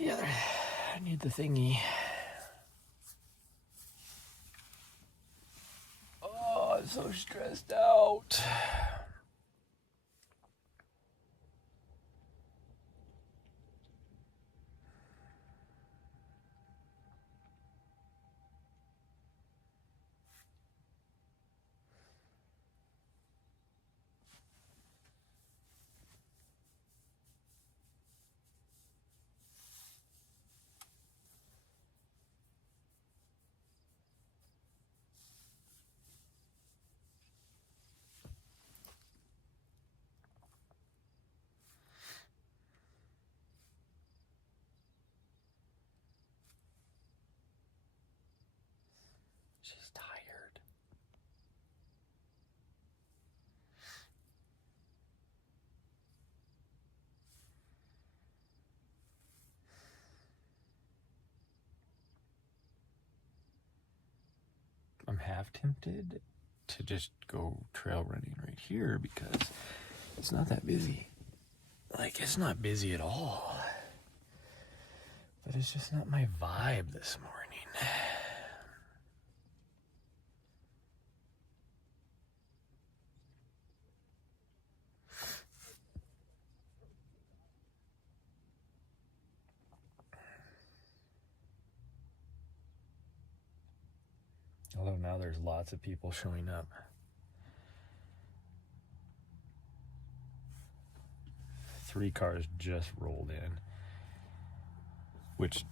I need the thingy. Oh, I'm so stressed out. She's tired. I'm half tempted to just go trail running right here because it's not that busy. Like, it's not busy at all. But it's just not my vibe this morning. Although now there's lots of people showing up. 3 cars just rolled in, which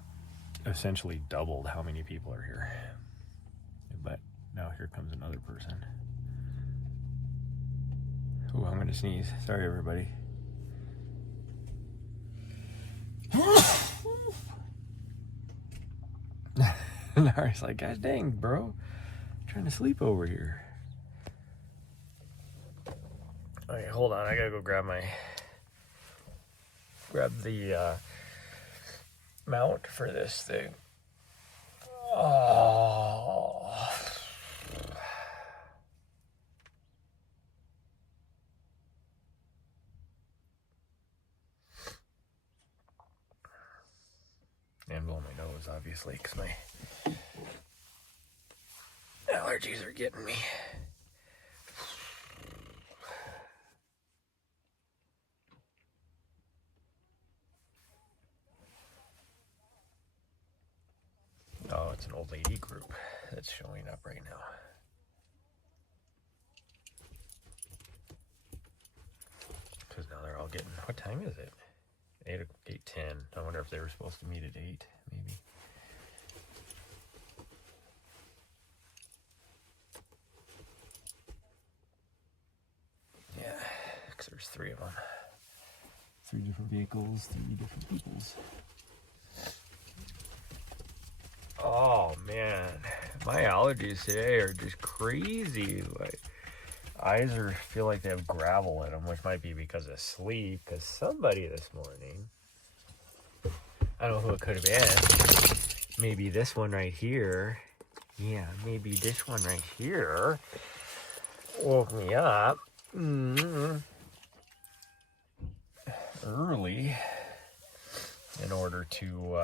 essentially doubled how many people are here. But now here comes another person. Oh, I'm gonna sneeze. Sorry, everybody. Nari's like, God dang, bro. I'm trying to sleep over here. Okay, hold on. I gotta go grab the mount for this thing. Oh. I'm blowing my nose, obviously, because my allergies are getting me. Oh, it's an old lady group that's showing up right now. Because now they're all getting... What time is it? 8:10. I wonder if they were supposed to meet at 8, maybe. Yeah, because there's 3 of them. 3 different vehicles, 3 different peoples. Oh man, my allergies today are just crazy. Like, eyes feel like they have gravel in them, which might be because of sleep. Because somebody this morning, I don't know who it could have been. Maybe this one right here. Yeah, maybe this one right here woke me up early in order to,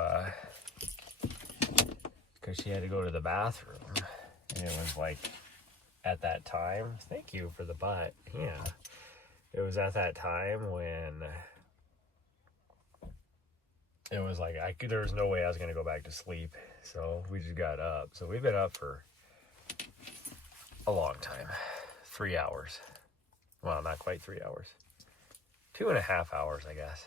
because she had to go to the bathroom. And it was like, at that time, thank you for the butt. Yeah. It was at that time when it was like, there was no way I was going to go back to sleep. So we just got up. So we've been up for a long time. 3 hours. Well, not quite 3 hours. 2.5 hours, I guess.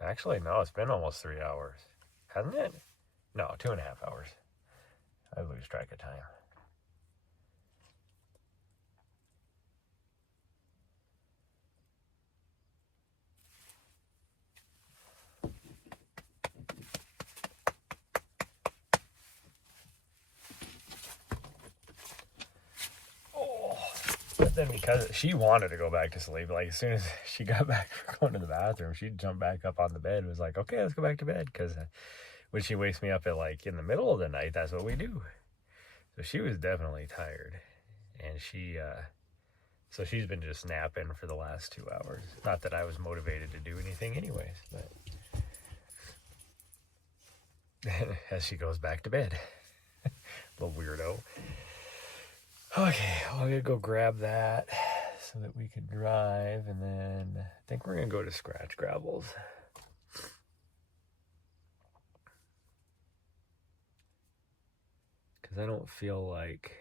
Actually, no, it's been almost 3 hours. Hasn't it? No, 2.5 hours. I lose track of time. But then because she wanted to go back to sleep, like as soon as she got back from going to the bathroom, she'd jump back up on the bed and was like, okay, let's go back to bed. Because when she wakes me up at like in the middle of the night, that's what we do. So she was definitely tired. And she So she's been just napping for the last 2 hours. Not that I was motivated to do anything anyways, but as she goes back to bed. Little weirdo. Okay, well, I'm gonna go grab that so that we can drive, and then I think we're gonna go to Scratch Gravels. Because I don't feel like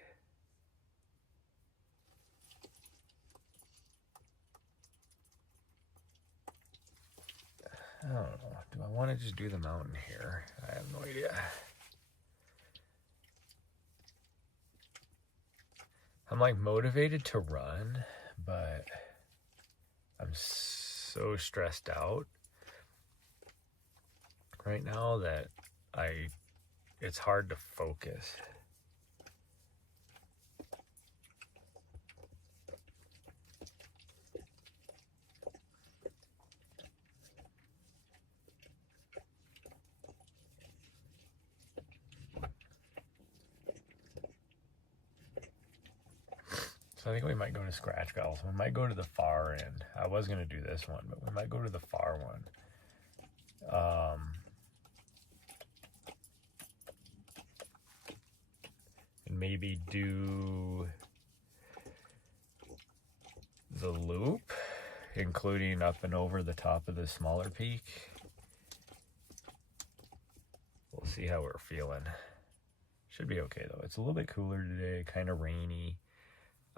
I don't know. Do I want to just do the mountain here? I have no idea. I'm like motivated to run, but I'm so stressed out right now that it's hard to focus. So I think we might go to Scratch Gravels. We might go to the far end. I was going to do this one, but we might go to the far one. And maybe do the loop, including up and over the top of the smaller peak. We'll see how we're feeling. Should be okay though. It's a little bit cooler today, kind of rainy.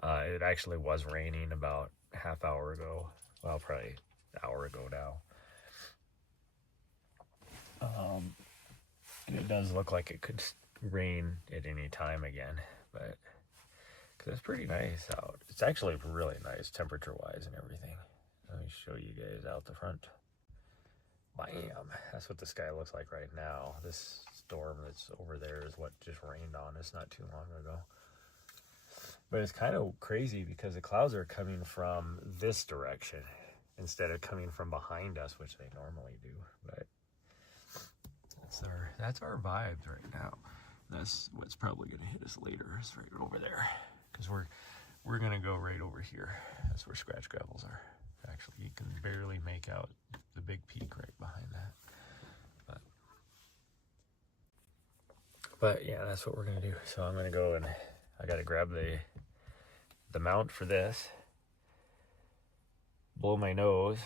It actually was raining about half hour ago. Well, probably an hour ago now. And it does look like it could rain at any time again, but because it's pretty nice out. It's actually really nice temperature-wise and everything. Let me show you guys out the front. Bam! That's what the sky looks like right now. This storm that's over there is what just rained on us not too long ago. But it's kind of crazy because the clouds are coming from this direction instead of coming from behind us, which they normally do. But that's our vibes right now. That's what's probably going to hit us later, is right over there, because we're going to go right over here. That's where Scratch Gravels are. Actually, you can barely make out the big peak right behind that. But yeah, that's what we're going to do. So I'm going to go and I got to grab the mount for this, blow my nose,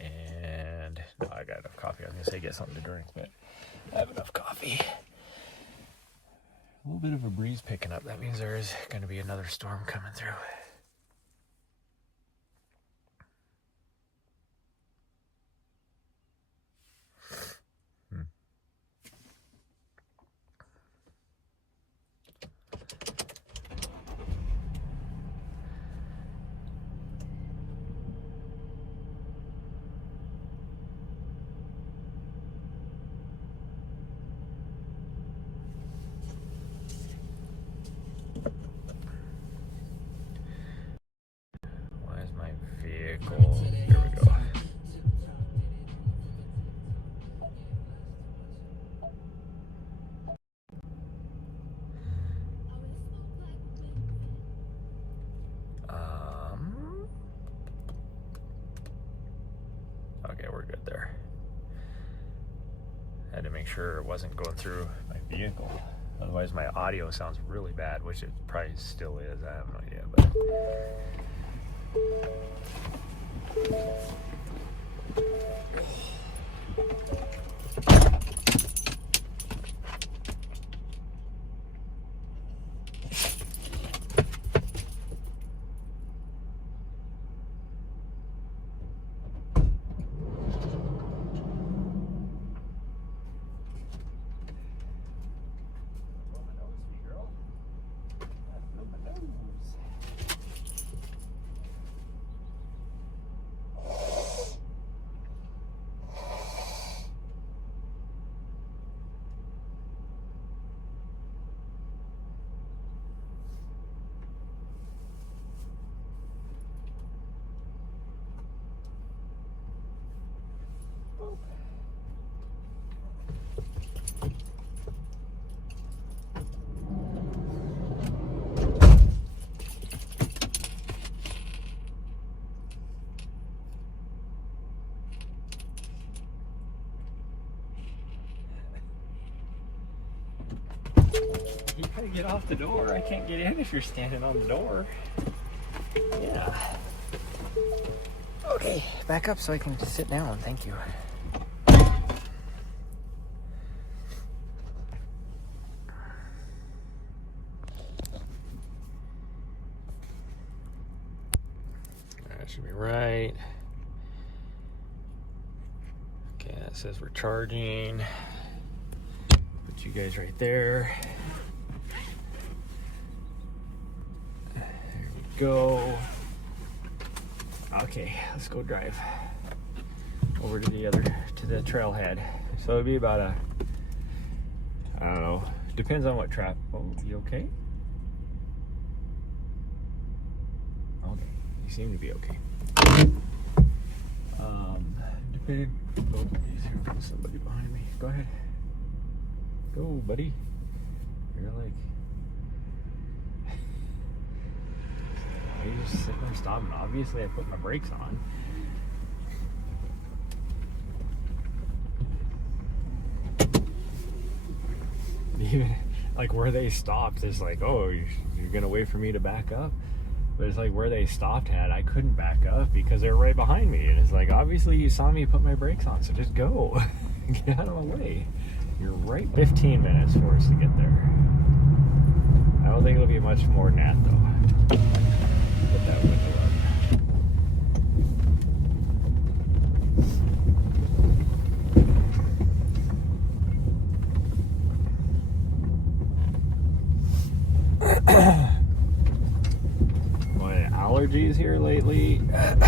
and no, I got enough coffee. I was going to say get something to drink, but I have enough coffee. A little bit of a breeze picking up. That means there is going to be another storm coming through. Why is my vehicle? Here we go. Okay, we're good there. I had to make sure it wasn't going through my vehicle. Otherwise my audio sounds really bad, which it probably still is. I have no idea, but gotta get off the door. I can't get in if you're standing on the door. Yeah. Okay, back up so I can sit down. Thank you. That should be right. Okay, that says we're charging. Put you guys right there. There we go. Okay, let's go drive over to the trailhead. So it'd be about I don't know, depends on what trap. Oh, you okay? Okay, you seem to be okay. Depending. Oh, there's somebody behind me. Go ahead. Go, buddy. You're like. You just sitting there stopping. Obviously, I put my brakes on. Even like where they stopped, it's like, oh, you're gonna wait for me to back up. But it's like where they stopped at, I couldn't back up because they're right behind me. And it's like, obviously, you saw me put my brakes on, so just go. Get out of my way. You're right. 15 minutes for us to get there. I don't think it'll be much more than that, though. Put that window up. My allergies here lately have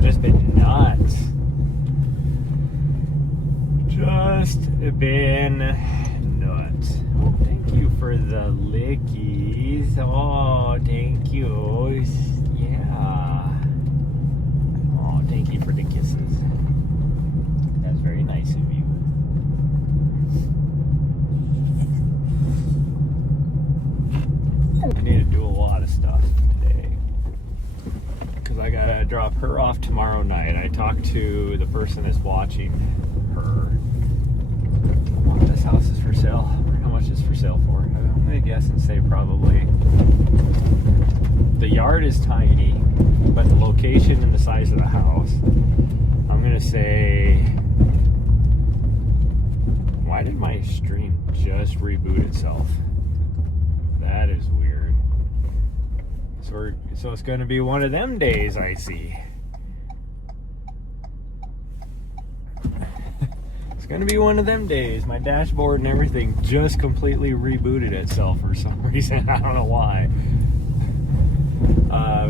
just been nuts. Just been nuts. Oh, thank you for the lickies. Oh, thank you. Yeah. Oh, thank you for the kisses. That's very nice of you. I need to do a lot of stuff today because I gotta drop her off tomorrow night. I talked to the person that's watching her. Oh, this house is for sale. How much is for sale for? I'm gonna guess and say probably. The yard is tiny, but the location and the size of the house, I'm gonna say. Why did my stream just reboot itself? That is weird. So it's gonna be one of them days, I see. It's gonna be one of them days. My dashboard and everything just completely rebooted itself for some reason. I don't know why.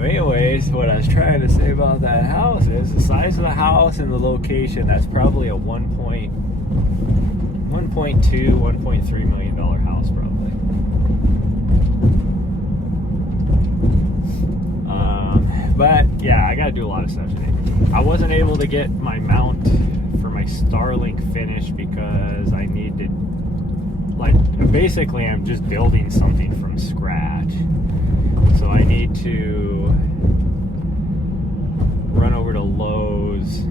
Anyways, what I was trying to say about that house is the size of the house and the location. That's probably a 1.2, 1.3 million dollar house, probably. But yeah, I gotta do a lot of stuff today. I wasn't able to get my mount for my Starlink finished because I need to, like, basically I'm just building something from scratch. So I need to run over to Lowe's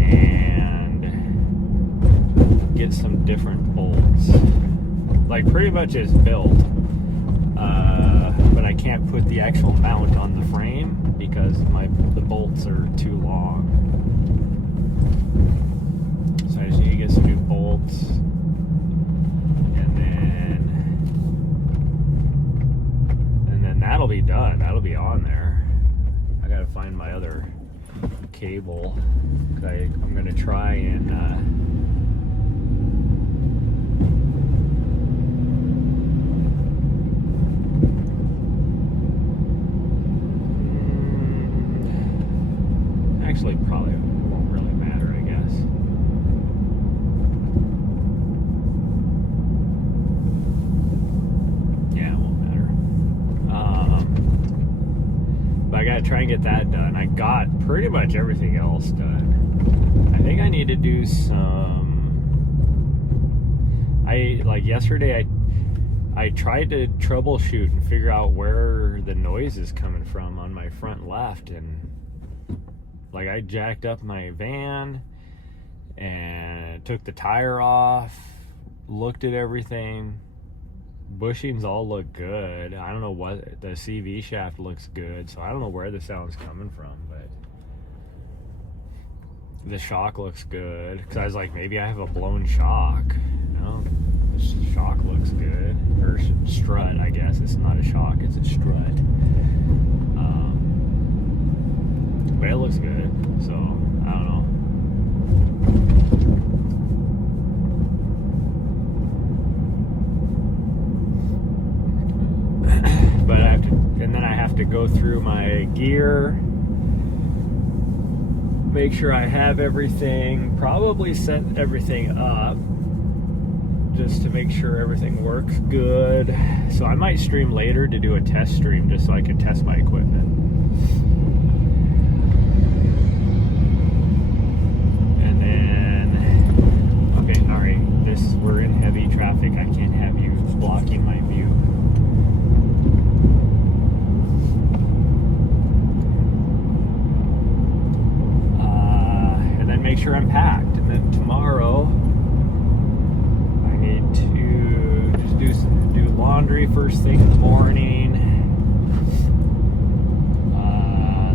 and get some different bolts. Like, pretty much it's built, but I can't put the actual mount on the frame because the bolts are too long. So I just need to get some new bolts, and then that'll be done. That'll be on there. I gotta find my other cable. I'm gonna try and actually probably won't really matter, I guess. Yeah, it won't matter. But I gotta try and get that done. I got pretty much everything else done. I think I need to do yesterday I tried to troubleshoot and figure out where the noise is coming from on my front left, and like I jacked up my van and took the tire off, looked at everything, bushings all look good. I don't know what the CV shaft looks good, so I don't know where the sound's coming from, but the shock looks good. Because I was like, maybe I have a blown shock. No, the shock looks good, or strut. I guess it's not a shock; it's a strut. But it looks good, so I don't know. But I have to, and then I have to go through my gear, make sure I have everything, probably set everything up just to make sure everything works good. So I might stream later to do a test stream just so I can test my equipment. And then, okay, all right, we're in heavy traffic. I can't have you blocking my view. Make sure I'm packed, and then tomorrow I need to just do laundry first thing in the morning,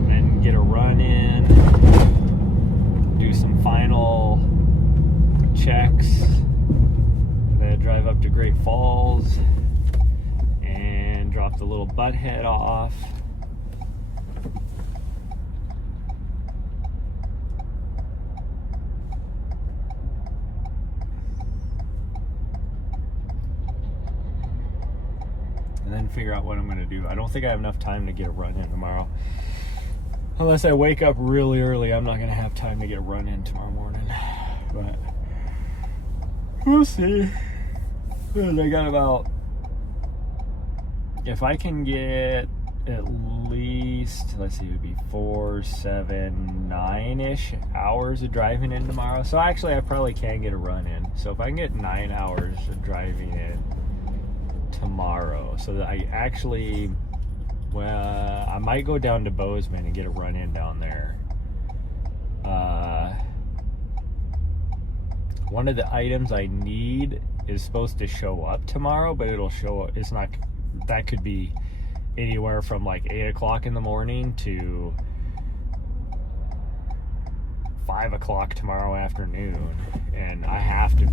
then get a run in, do some final checks, then drive up to Great Falls and drop the little butthead off. And then figure out what I'm going to do. I don't think I have enough time to get a run in tomorrow. Unless I wake up really early, I'm not going to have time to get a run in tomorrow morning. But we'll see. And I got about, if I can get at least, let's see, it would be 4, 7, 9-ish hours of driving in tomorrow. So actually, I probably can get a run in. So if I can get 9 hours of driving in tomorrow, so that I actually, well, I might go down to Bozeman and get a run in down there. One of the items I need is supposed to show up tomorrow, but it'll show up, it's not, that could be anywhere from like 8 o'clock in the morning to 5 o'clock tomorrow afternoon, and I have to,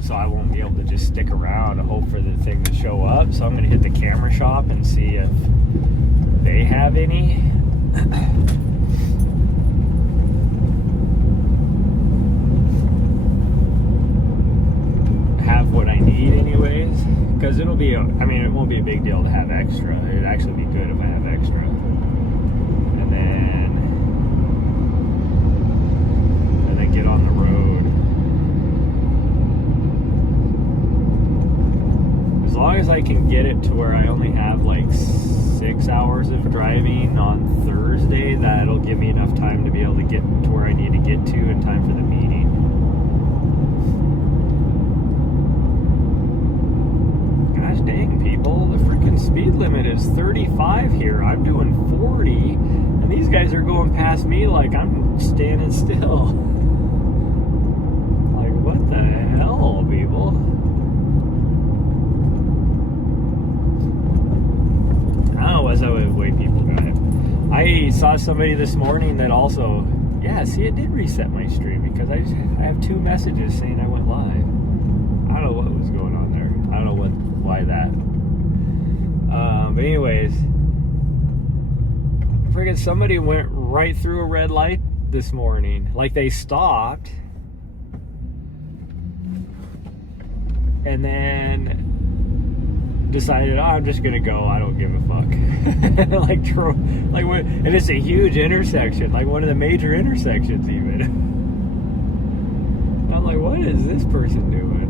so I won't be able to just stick around and hope for the thing to show up. So I'm going to hit the camera shop and see if they have any. Have what I need anyways, because it'll be, I mean, it won't be a big deal to have extra. It'd actually be good if I have extra. And then get on the road. As long as I can get it to where I only have like 6 hours of driving on Thursday, that'll give me enough time to be able to get to where I need to get to in time for the meeting. Gosh dang, people, the freaking speed limit is 35 here. I'm doing 40, and these guys are going past me like I'm standing still. Like, what the hell, people? As I would way people drive. I saw somebody this morning that also, yeah, see, it did reset my stream because I have 2 messages saying I went live. I don't know what was going on there. I don't know why that. But anyways, friggin' somebody went right through a red light this morning. Like, they stopped and then decided, oh, I'm just gonna go, I don't give a fuck. And it's a huge intersection, like one of the major intersections even. I'm like, what is this person doing?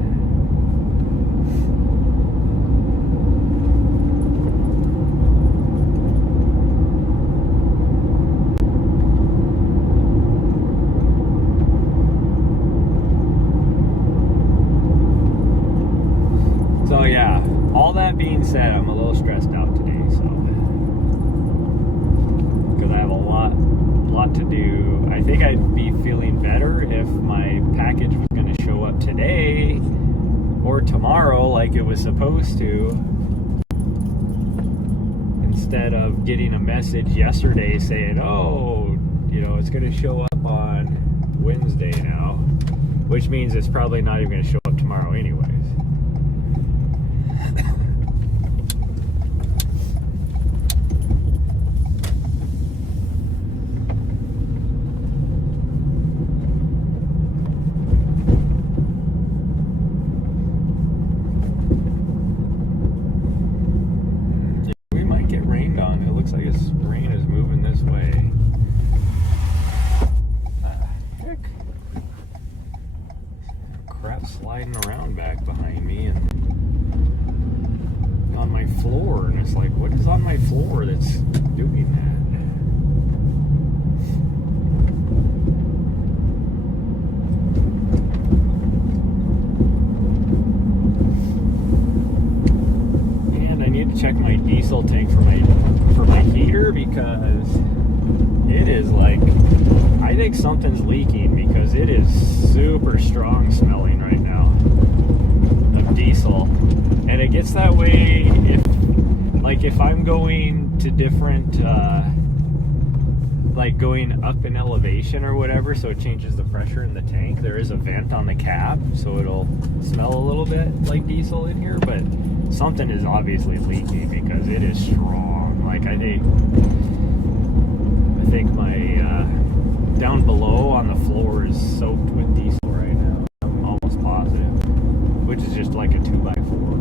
So yeah, all that being said, I'm a little stressed out today, so because I have a lot to do. I think I'd be feeling better if my package was going to show up today, or tomorrow like it was supposed to, instead of getting a message yesterday saying, oh, you know, it's going to show up on Wednesday now, which means it's probably not even going to show up tomorrow anyways. Looks like its rain is moving this way. Heck? Crap sliding around back behind me and on my floor, and it's like, what is on my floor that's doing that? And I need to check my diesel tank for my heater, because it is like, I think something's leaking, because it is super strong smelling right now of diesel. And it gets that way if I'm going to different like going up in elevation or whatever, so it changes the pressure in the tank. There is a vent on the cap, so it'll smell a little bit like diesel in here, but something is obviously leaking because it is strong. Like I think my down below on the floor is soaked with diesel right now. I'm almost positive, which is just like a 2x4.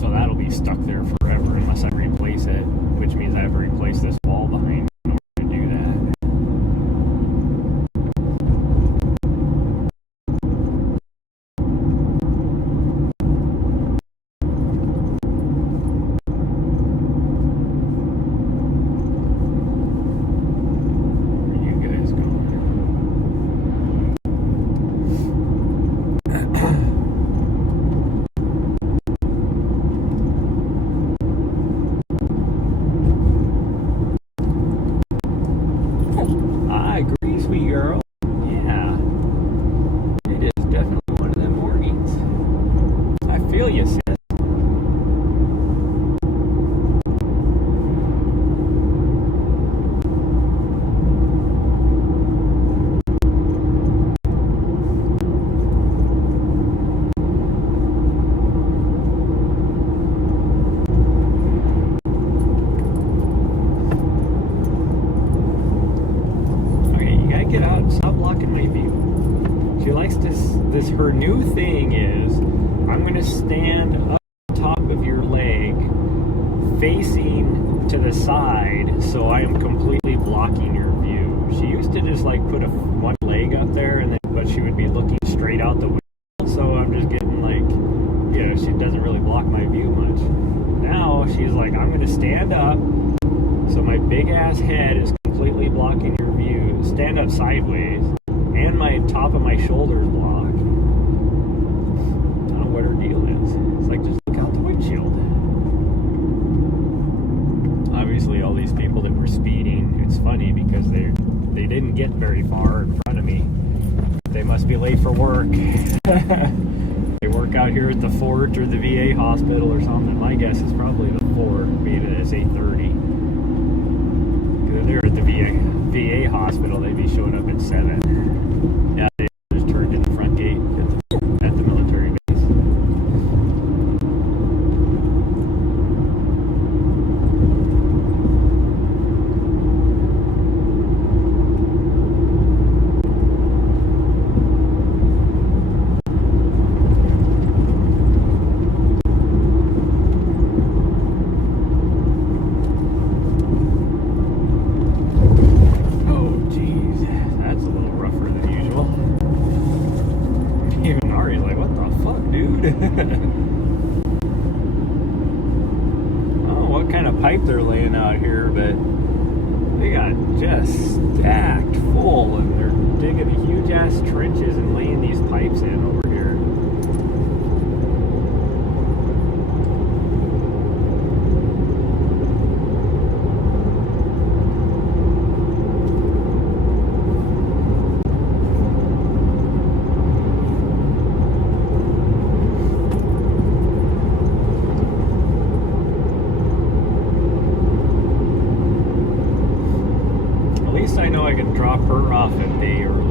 So that'll be stuck there forever unless I replace it, which means I have to replace this wall behind me in order to do that. Her new thing is, I'm going to stand up on top of your leg facing to the side so I am completely blocking your view. She used to just like put one leg up there, and then but she would be looking straight out the window, so I'm just getting like, you know, she doesn't really block my view much. Now she's like, I'm going to stand up so my big ass head is completely blocking your view, stand up sideways, and my top of my shoulders blocked. What her deal is. It's like, just look out the windshield. Obviously all these people that were speeding, it's funny because they didn't get very far in front of me. They must be late for work. They work out here at the Fort or the VA hospital or something. My guess is probably the Fort, being it is 8:30. If they're at the VA hospital, they'd be showing up at 7. Yeah, they just turned in the front gate at the military base. Pipe they're laying out here, but they got just stacked full, and they're digging huge ass trenches and laying these pipes in over here.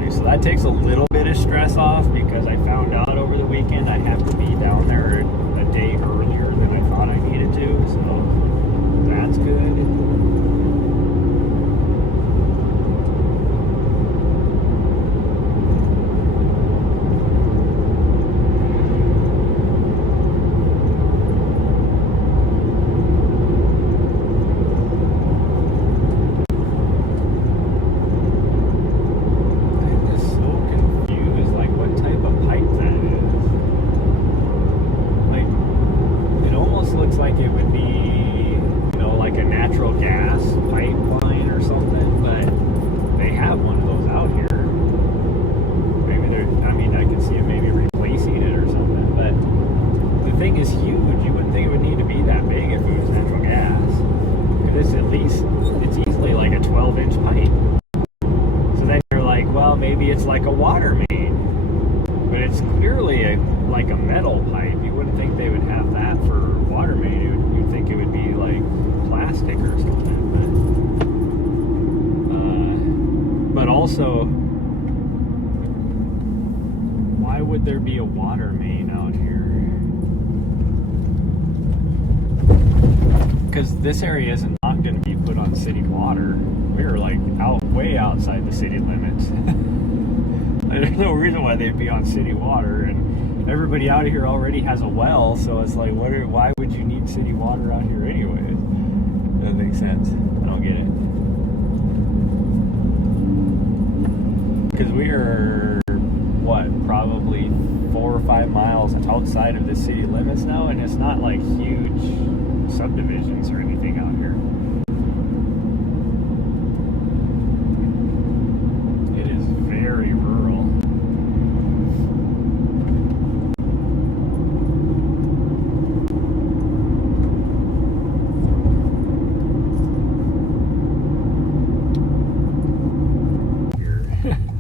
too. So that takes a little bit of stress off because I found out over the weekend I have to be down there a day earlier than I thought I needed to. So that's good. Maybe it's like a water main, but it's clearly like a metal pipe. You wouldn't think they would have that for water main. You'd think it would be like plastic or something. But also, why would there be a water main out here? Because this area is not going to be put on city water. We're like way outside the city limits. There's no reason why they'd be on city water, and everybody out here already has a well, so it's like, why would you need city water out here anyways? Doesn't make sense. I don't get it. Because we are, probably 4 or 5 miles outside of the city limits now, and it's not like huge subdivisions or anything out here.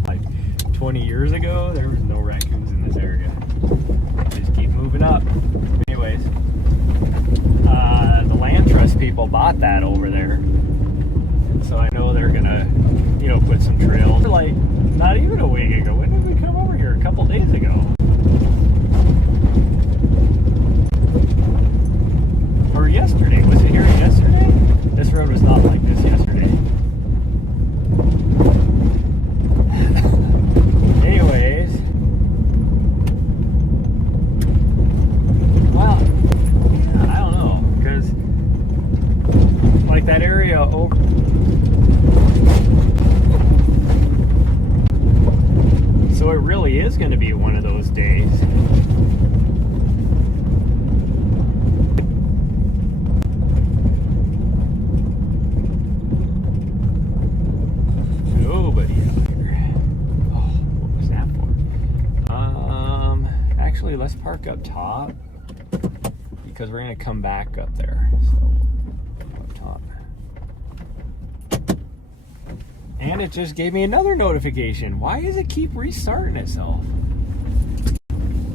Like 20 years ago, there was no raccoons in this area. Just keep moving up. Anyways, the land trust people bought that over there, and so I know they're gonna, put some trails. Like, not even a week ago. When did we come over here? A couple days ago. Or yesterday. Was it here yesterday? This road was not like this yesterday. Anyways, well, yeah, I don't know, because like that area over, so it really is going to be one of those days. Nobody out here. Oh, what was that for? Actually, let's park up top because we're going to come back up there. So, up top. And it just gave me another notification. Why does it keep restarting itself?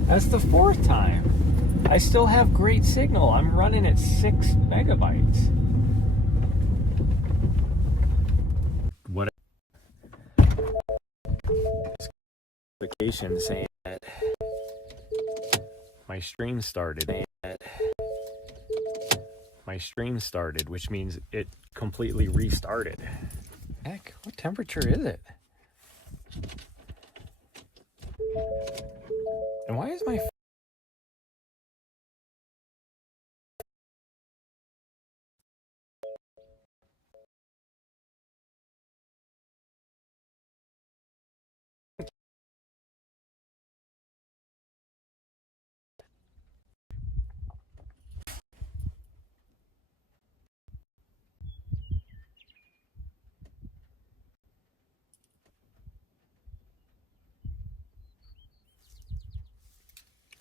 That's the 4th time. I still have great signal. I'm running at 6 megabytes. What? Notification saying that my stream started, which means it completely restarted. Heck, what temperature is it? And why is my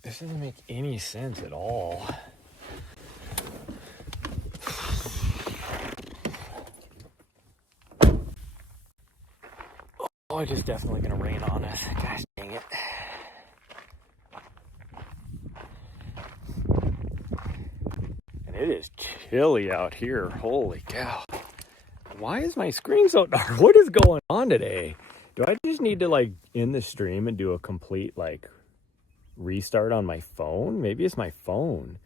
This doesn't make any sense at all. Oh, it is definitely going to rain on us. Gosh dang it. And it is chilly out here. Holy cow. Why is my screen so dark? What is going on today? Do I just need to like end the stream and do a complete like restart on my phone? Maybe it's my phone.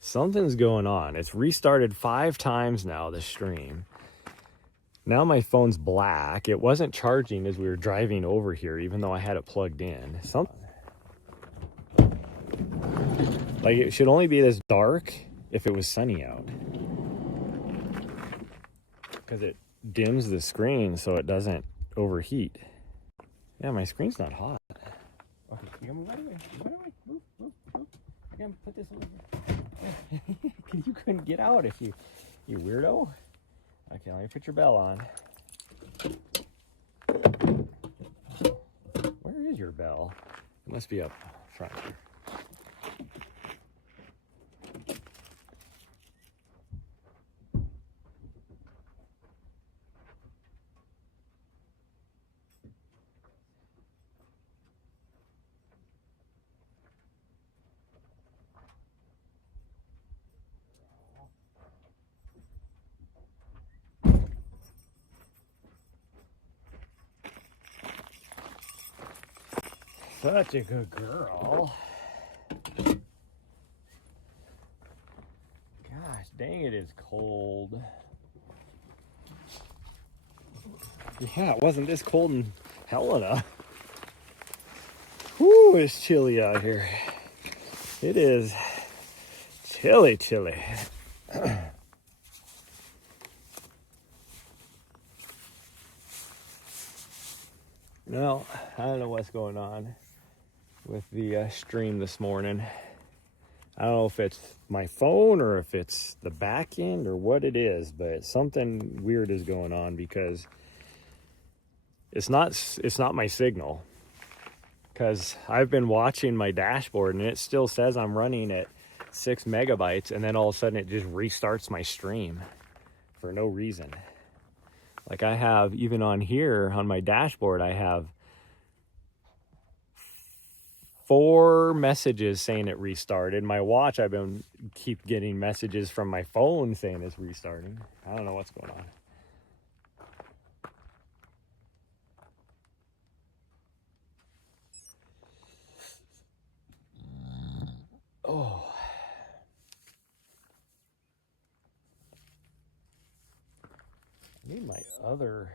Something's going on. It's restarted 5 times now, the stream. Now my phone's black. It wasn't charging as we were driving over here, even though I had it plugged in. Like, it should only be this dark if it was sunny out. Because it dims the screen so it doesn't overheat. Yeah, my screen's not hot. Okay, you gotta move out of the way. Move out of the way. Move, move, move. I gotta put this over here. Because you couldn't get out if you weirdo. Okay, let me put your bell on. Where is your bell? It must be up front here. Such a good girl. Gosh, dang, it is cold. Yeah, it wasn't this cold in Helena. Whew, it's chilly out here. It is chilly, chilly. No, I don't know what's going on with the stream this morning. I don't know if it's my phone or if it's the back end or what it is, but something weird is going on because it's not my signal. Because I've been watching my dashboard and it still says I'm running at 6 megabytes, and then all of a sudden it just restarts my stream for no reason. Like, I have, even on here on my dashboard, I have 4 messages saying it restarted. My watch, I've been keep getting messages from my phone saying it's restarting. I don't know what's going on. Oh. I need my other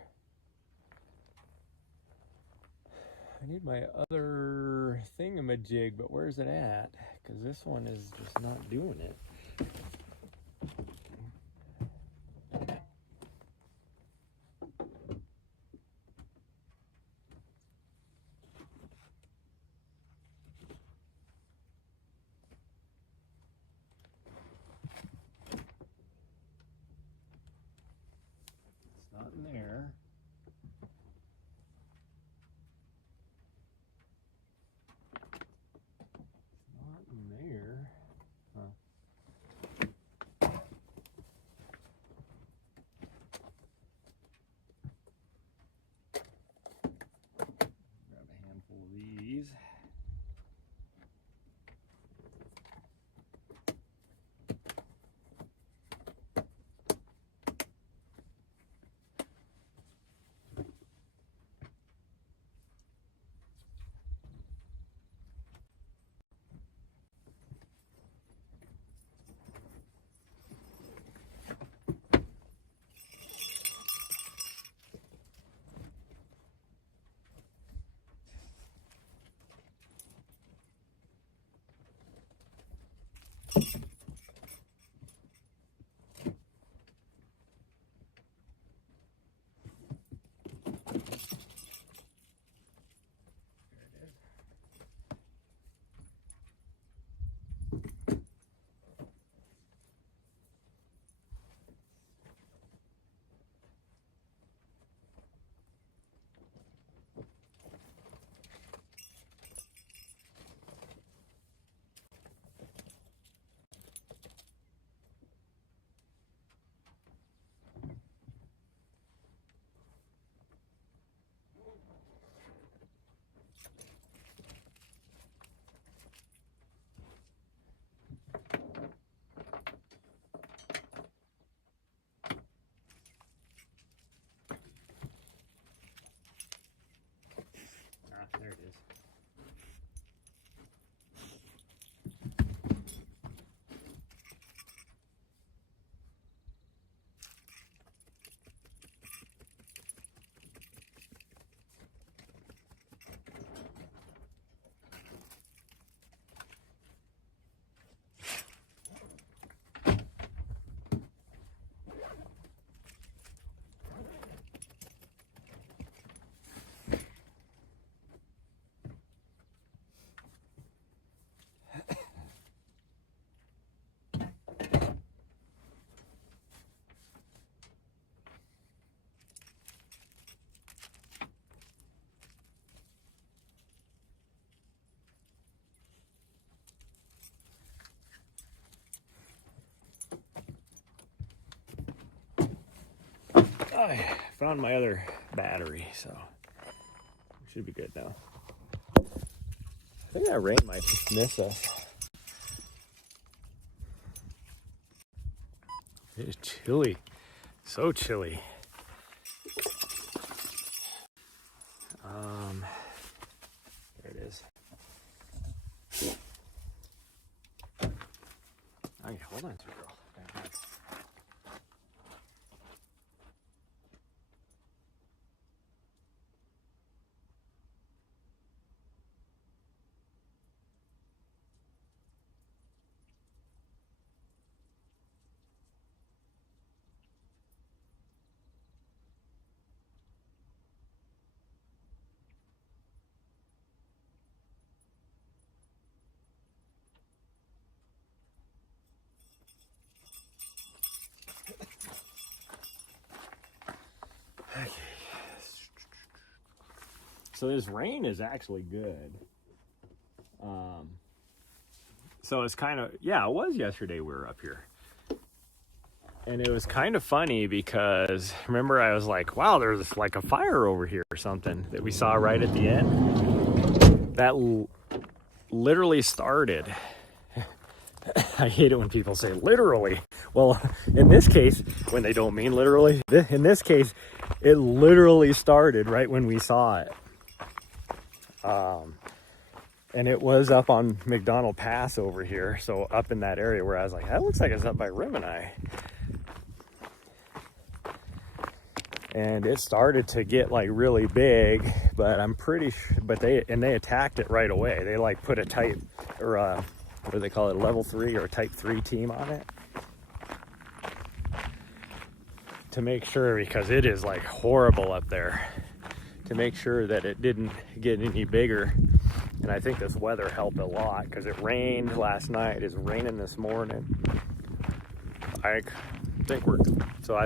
thingamajig, but where's it at? Because this one is just not doing it. It's not in there. Not in there. Huh. I found my other battery, so we should be good now. I think that rain might miss us. It is chilly, so chilly. There it is. Okay, hold on to it, girl. Okay. So this rain is actually good. So it's kind of, yeah, it was yesterday we were up here. And it was kind of funny because, remember I was like, wow, there's like a fire over here or something that we saw right at the end. That literally started. I hate it when people say literally. Well, in this case, when they don't mean literally, in this case, it literally started right when we saw it. And it was up on McDonald Pass over here. So up in that area where I was like, that looks like it's up by Rimonai. And it started to get like really big, but I'm pretty sure, but they attacked it right away. They like put a type, or what do they call it, level 3 or a type 3 team on it to make sure, because it is like horrible up there, to make sure that it didn't get any bigger. And I think this weather helped a lot because it rained last night. It's raining this morning. I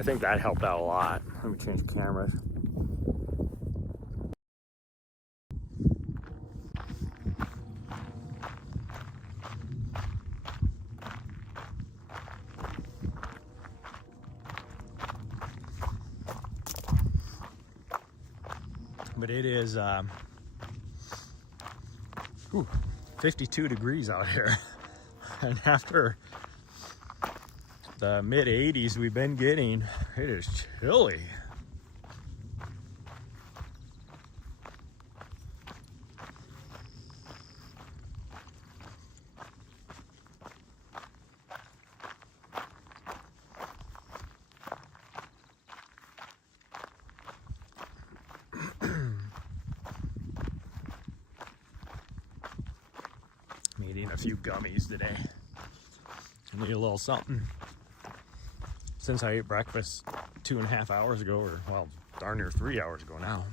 think that helped out a lot. Let me change cameras. But it is 52 degrees out here. And after the mid 80s we've been getting, it is chilly. I'm eating a few gummies today. Need a little something. Since I ate breakfast 2.5 hours ago, or well, darn near 3 hours ago now.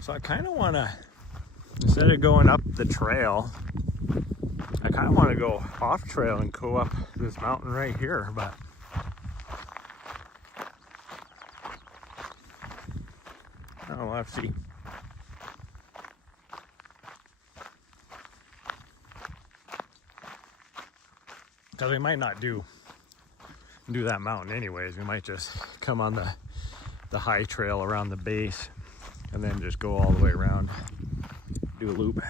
So I kind of want to, instead of going up the trail, I kind of want to go off trail and go up this mountain right here, but I'll have to see. because we might not do that mountain anyways. We might just come on the high trail around the base and then just go all the way around, do a loop.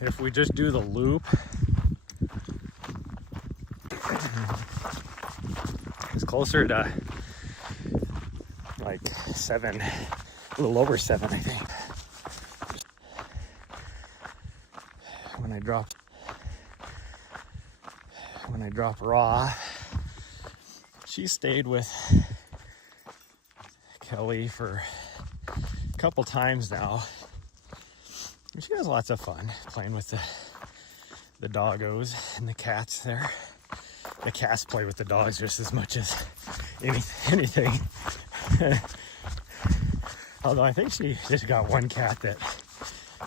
If we just do the loop, it's closer to like 7, a little over 7, I think. When I drop raw, she stayed with Kelly for a couple times now. And she has lots of fun playing with the doggos and the cats there. The cats play with the dogs just as much as anything. Although I think she just got one cat that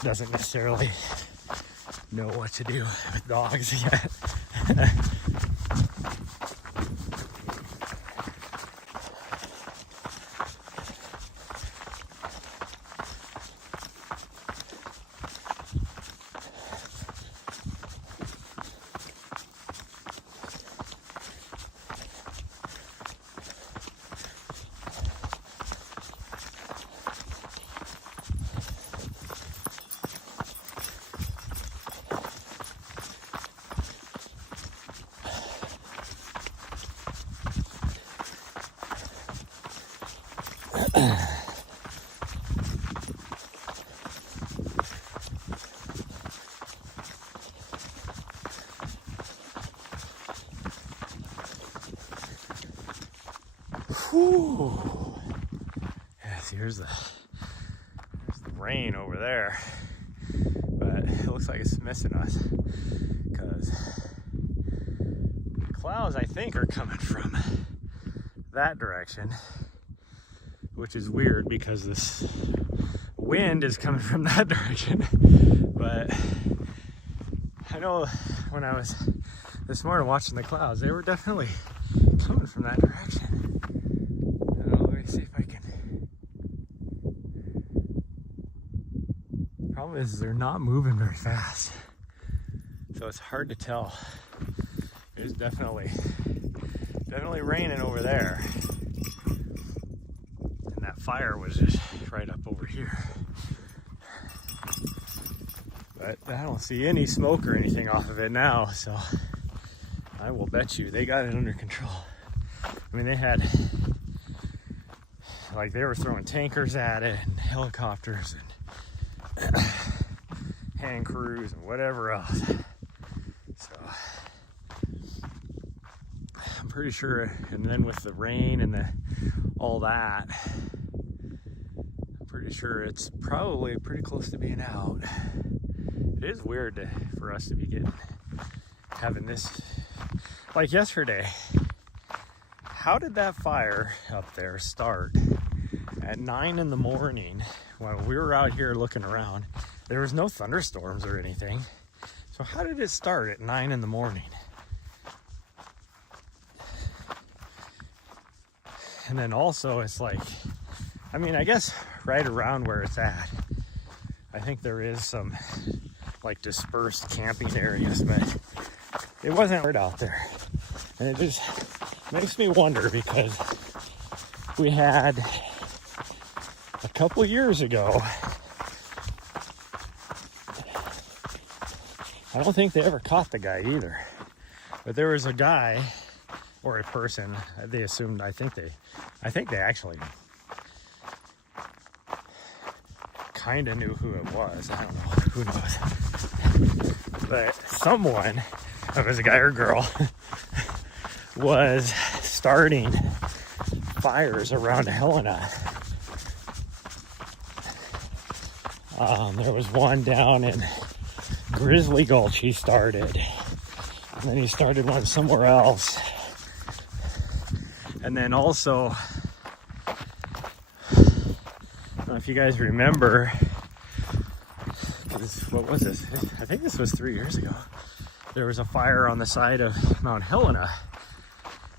doesn't necessarily know what to do with dogs yet. Whew. Yes, here's the rain over there, but it looks like it's missing us because the clouds, I think, are coming from that direction, which is weird because this wind is coming from that direction. But I know when I was this morning watching the clouds, they were definitely coming from that direction. Let me see if I can. Problem is they're not moving very fast, so it's hard to tell. It is definitely raining over there, and that fire was just right up over here. But I don't see any smoke or anything off of it now, so I will bet you they got it under control. I mean, they had, like, they were throwing tankers at it and helicopters and hand crews and whatever else. So I'm pretty sure, and then with the rain and all that, I'm pretty sure it's probably pretty close to being out. It is weird for us to be having this, like yesterday. How did that fire up there start at 9 in the morning when we were out here looking around? There was no thunderstorms or anything. So how did it start at 9 in the morning? And then also it's like, I mean, I guess right around where it's at, I think there is some like dispersed camping areas, but it wasn't right out there. And it just makes me wonder, because we had a couple years ago, I don't think they ever caught the guy either, but there was a guy or a person, they assumed, I think they actually kind of knew who it was. I don't know, who knows, but someone, if it was a guy or girl, was starting fires around Helena. There was one down in Grizzly Gulch he started, and then he started one somewhere else. And then also, I don't know if you guys remember, what was this? I think this was 3 years ago. There was a fire on the side of Mount Helena,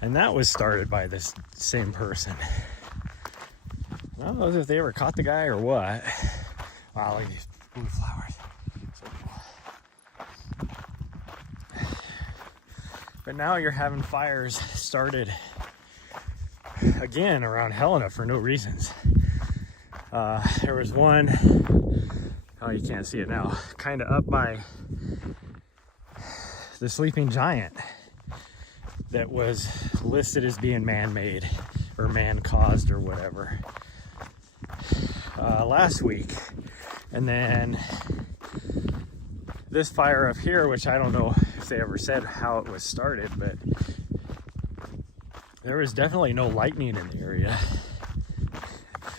and that was started by this same person. I don't know if they ever caught the guy or what. Wow, look at these blue flowers. So cool. But now you're having fires started again around Helena for no reasons. There was one, oh, you can't see it now, kind of up by the Sleeping Giant that was listed as being man-made or man-caused or whatever last week. And then this fire up here, which I don't know if they ever said how it was started, but there was definitely no lightning in the area.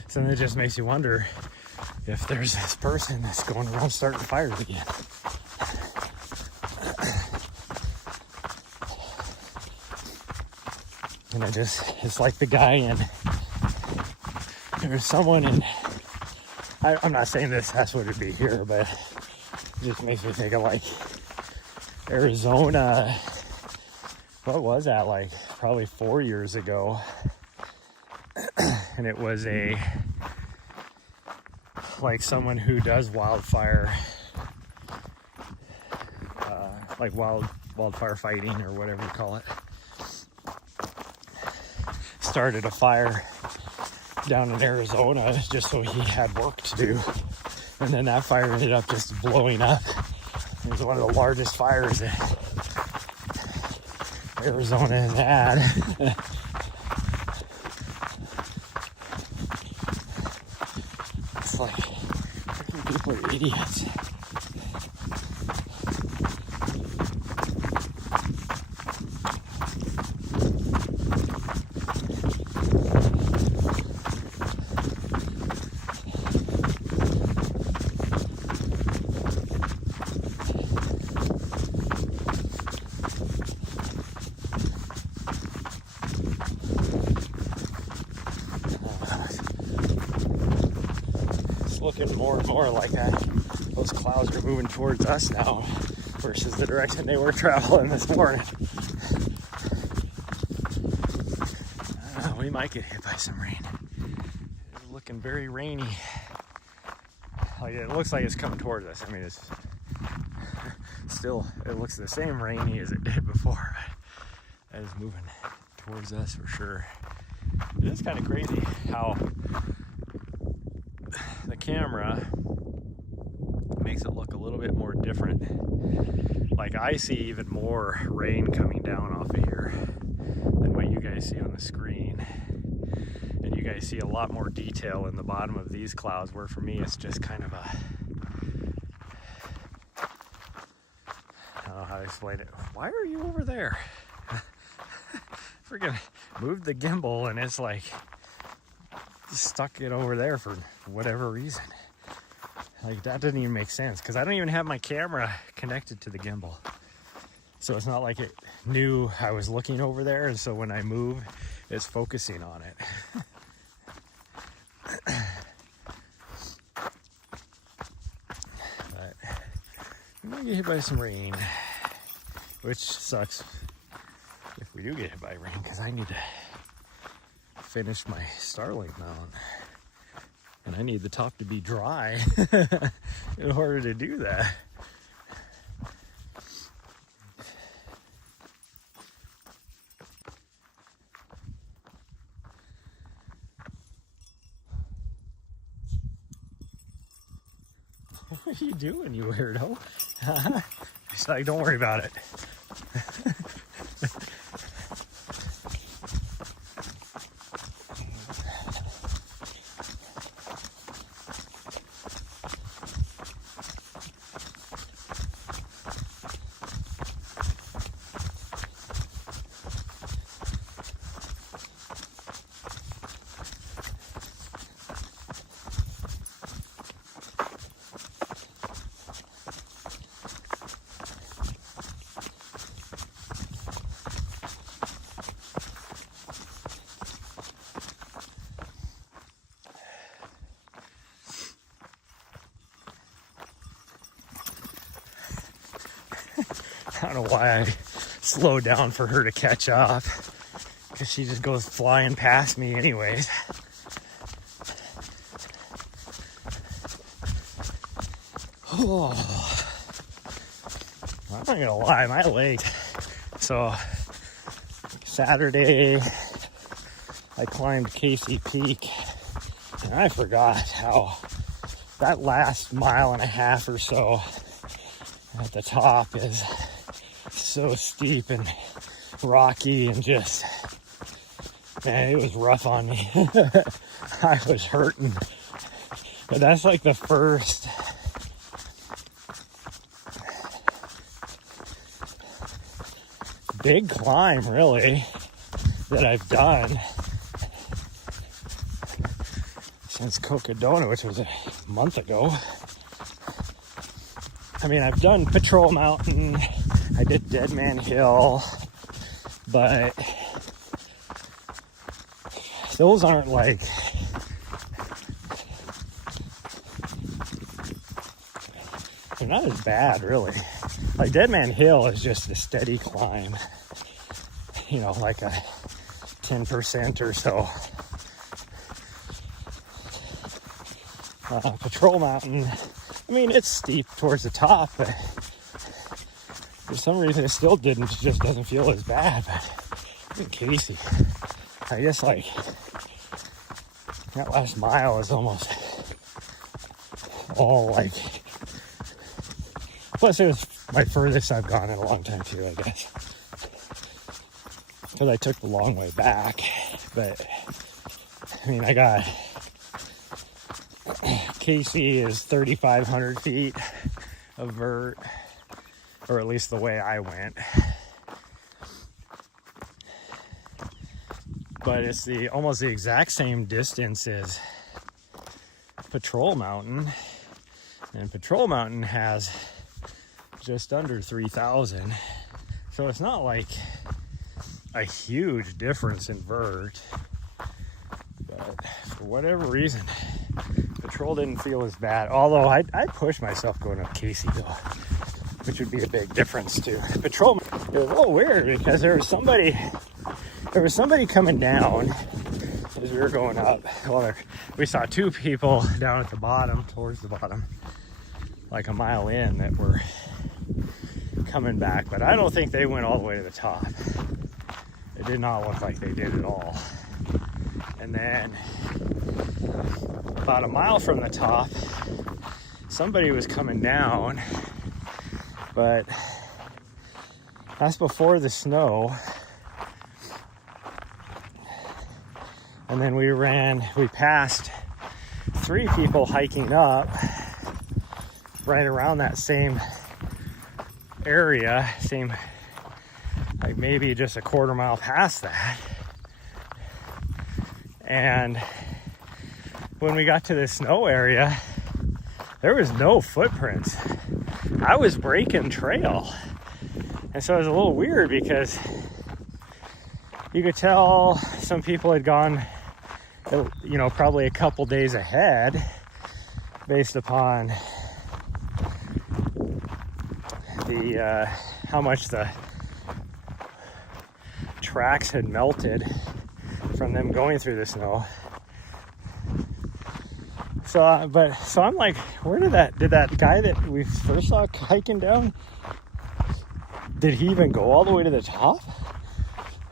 So then it just makes you wonder if there's this person that's going around starting fires again. And it's like the guy in, there's someone in, I'm not saying that's what it'd be here, but it just makes me think of like Arizona. What was that, like probably 4 years ago? And it was like someone who does wildfire, like wildfire fighting or whatever you call it, started a fire down in Arizona just so he had work to do. And then that fire ended up just blowing up. It was one of the largest fires that Arizona has had. It's like, freaking people are idiots. Looking more and more like those clouds are moving towards us now versus the direction they were traveling this morning. We might get hit by some rain. It's looking very rainy. Like it looks like it's coming towards us. I mean, it's still, it looks the same rainy as it did before. That is moving towards us for sure. It is kind of crazy how the camera makes it look a little bit more different. Like I see even more rain coming down off of here than what you guys see on the screen. And you guys see a lot more detail in the bottom of these clouds, where for me it's just kind of a, I don't know how to explain it. Why are you over there? Freaking moved the gimbal and it's like stuck it over there for whatever reason. Like that didn't even make sense because I don't even have my camera connected to the gimbal, so it's not like it knew I was looking over there, and so when I move it's focusing on it. But we might get hit by some rain, which sucks if we do get hit by rain, because I need to finish my Starlink mount, and I need the top to be dry in order to do that. What are you doing, you weirdo? It's like, don't worry about it. I don't know why I slowed down for her to catch up, because she just goes flying past me anyways. Oh, I'm not gonna lie, my legs. So Saturday, I climbed Casey Peak, and I forgot how that last mile and a half or so at the top is so steep and rocky and just, man, it was rough on me. I was hurting. But that's like the first big climb, really, that I've done since Cocodona, which was a month ago. I mean, I've done Patrol Mountain, I did Dead Man Hill, but those aren't like, they're not as bad, really. Like Dead Man Hill is just a steady climb, you know, like a 10% or so. Patrol Mountain, I mean, it's steep towards the top, but for some reason it still just doesn't feel as bad. But in Casey, I guess like that last mile is almost all like, plus it was my furthest I've gone in a long time too, I guess, because I took the long way back. But I mean, I got, Casey is 3,500 feet of vert, or at least the way I went. But it's almost the exact same distance as Patrol Mountain, and Patrol Mountain has just under 3,000, so it's not like a huge difference in vert. But for whatever reason, Patrol didn't feel as bad, although I pushed myself going up Casey though, which would be a big difference too. Patrol, it was a little weird because there was somebody coming down as we were going up. Well, we saw two people down at the bottom, towards the bottom, like a mile in, that were coming back, but I don't think they went all the way to the top. It did not look like they did at all. And then about a mile from the top, somebody was coming down, but that's before the snow. And then we passed 3 people hiking up right around that same area, like maybe just a quarter mile past that. And when we got to the snow area, there was no footprints. I was breaking trail. And so it was a little weird because you could tell some people had gone, you know, probably a couple days ahead based upon the how much the tracks had melted from them going through the snow. So I'm like, did that guy that we first saw hiking down, did he even go all the way to the top?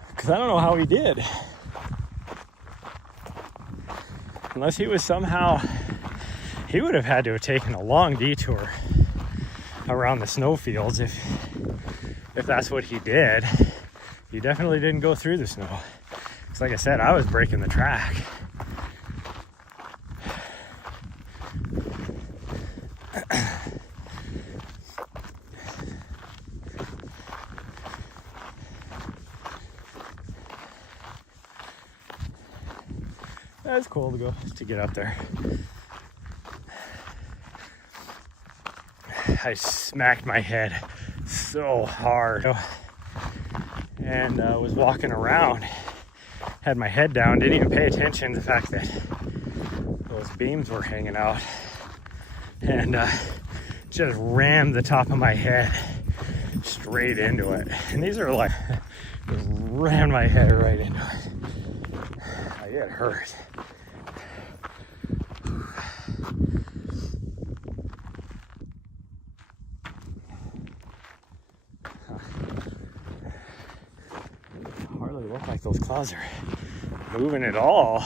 Because I don't know how he did. Unless he was somehow, he would have had to have taken a long detour around the snowfields if that's what he did. He definitely didn't go through the snow. Because like I said, I was breaking the track. That's cool to get up there. I smacked my head so hard and was walking around, had my head down, didn't even pay attention to the fact that those beams were hanging out, and just rammed the top of my head straight into it. And these are like, just rammed my head right into it. Like, it hurt. Hardly like those clouds are moving at all.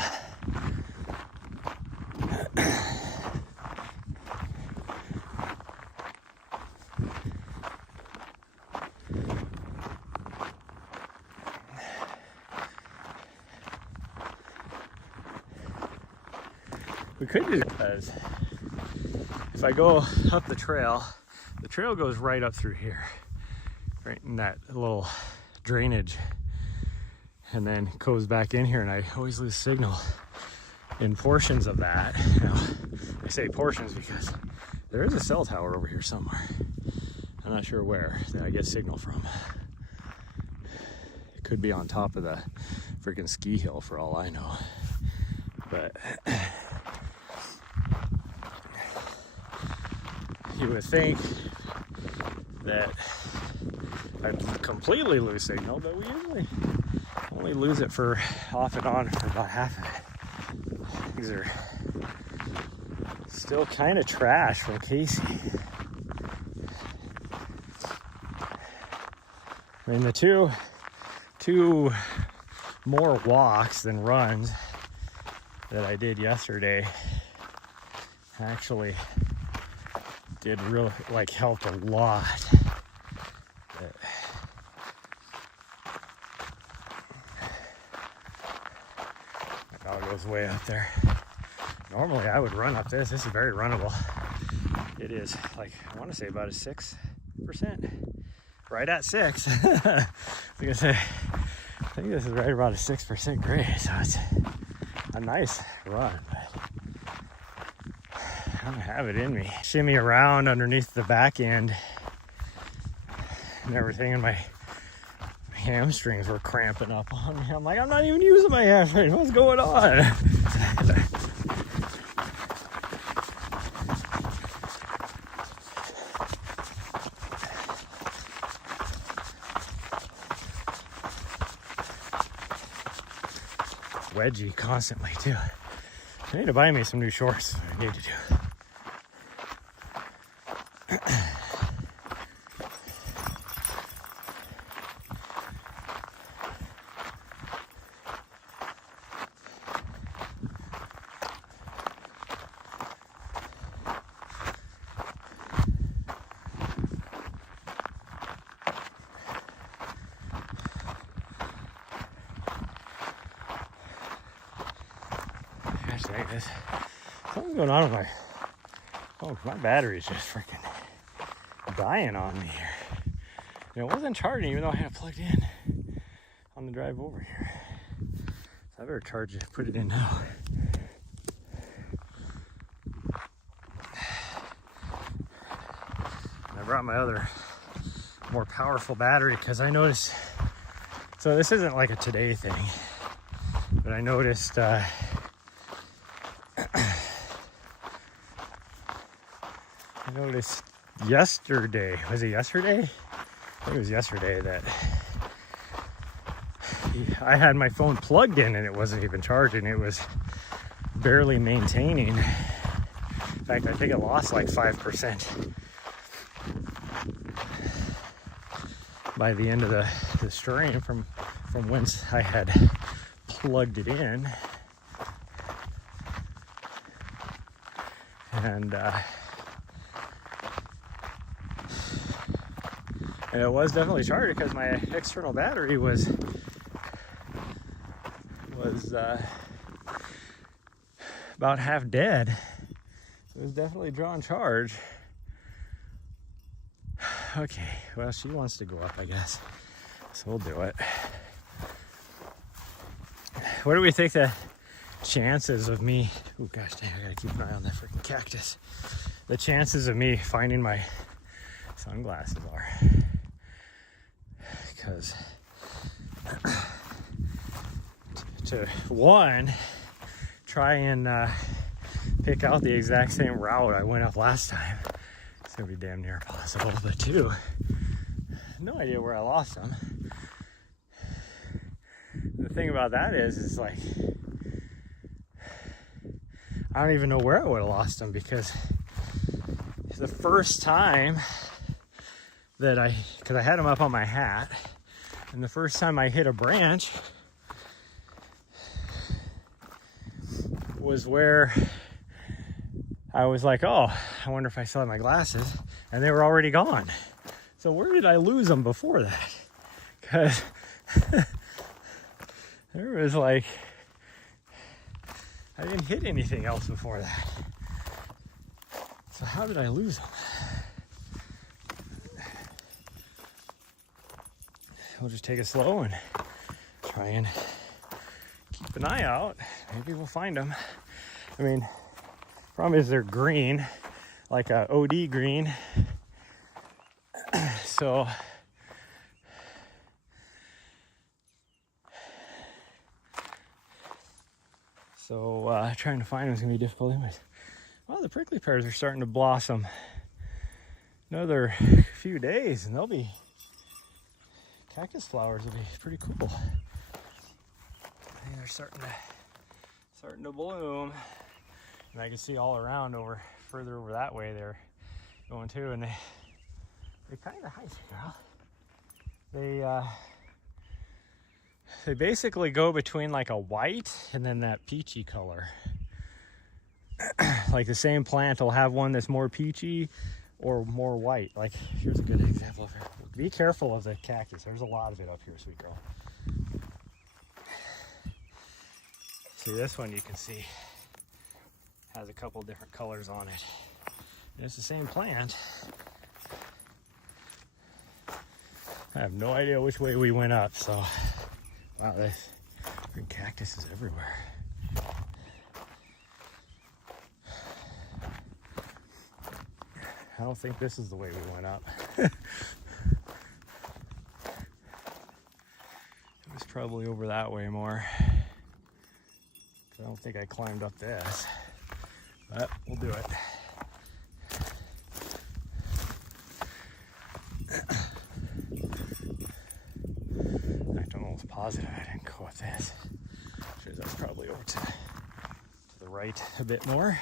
We could do, because if I go up the trail goes right up through here, right in that little drainage, and then goes back in here, and I always lose signal in portions of that. Now, I say portions because there is a cell tower over here somewhere. I'm not sure where that I get signal from. It could be on top of the freaking ski hill for all I know. But you would think that I'd completely lose signal, but we usually only lose it for off and on for about half of it. These are still kind of trash from Casey. I mean, the two more walks than runs that I did yesterday actually did really, like, helped a lot. My dog goes way up there. Normally I would run up this. This is very runnable. It is, like, I want to say about a 6%. Right at 6. I was gonna say, I think this is right about a 6% grade, so it's a nice run, but I don't have it in me. Shimmy around underneath the back end and everything, and my hamstrings were cramping up on me. I'm like, I'm not even using my hamstrings. What's going on? Wedgie constantly too. I need to buy me some new shorts. That's what I need to do. Like this. Something's going on with my battery's just freaking dying on me here. And it wasn't charging even though I had it plugged in on the drive over here. So I better charge it, put it in now. And I brought my other more powerful battery because I noticed, so this isn't like a today thing, but I noticed yesterday, was it yesterday? I think it was yesterday that I had my phone plugged in and it wasn't even charging. It was barely maintaining. In fact, I think it lost like 5% by the end of the stream from whence I had plugged it in. And it was definitely charged because my external battery was about half dead. It was definitely drawing charge. Okay, well, she wants to go up, I guess, so we'll do it. What do we think the chances of me, oh gosh dang, I gotta keep an eye on that freaking cactus, the chances of me finding my sunglasses are? Because to one, try and pick out the exact same route I went up last time, it's gonna be damn near impossible. But two, no idea where I lost them. The thing about that is like, I don't even know where I would have lost them, because the first time that because I had them up on my hat, and the first time I hit a branch, was where I was like, oh, I wonder if I still have my glasses, and they were already gone. So where did I lose them before that? Because there was like, I didn't hit anything else before that. So how did I lose them? We'll just take it slow and try and keep an eye out. Maybe we'll find them. I mean, problem is they're green, like a OD green. So trying to find them is gonna be difficult anyways. Well, the prickly pears are starting to blossom. Another few days and they'll be, cactus flowers will be pretty cool. I think they're starting to bloom. And I can see all around further over that way they're going too, and they kind of they basically go between like a white and then that peachy color. Like the same plant will have one that's more peachy or more white. Like here's a good example of it. Be careful of the cactus. There's a lot of it up here, sweet girl. See, this one you can see has a couple different colors on it. And it's the same plant. I have no idea which way we went up, so wow, there's green cactuses everywhere. I don't think this is the way we went up. It was probably over that way more. I don't think I climbed up this, but we'll do it. In fact, I'm almost positive I didn't go up this. Sure, that's probably over to the right a bit more.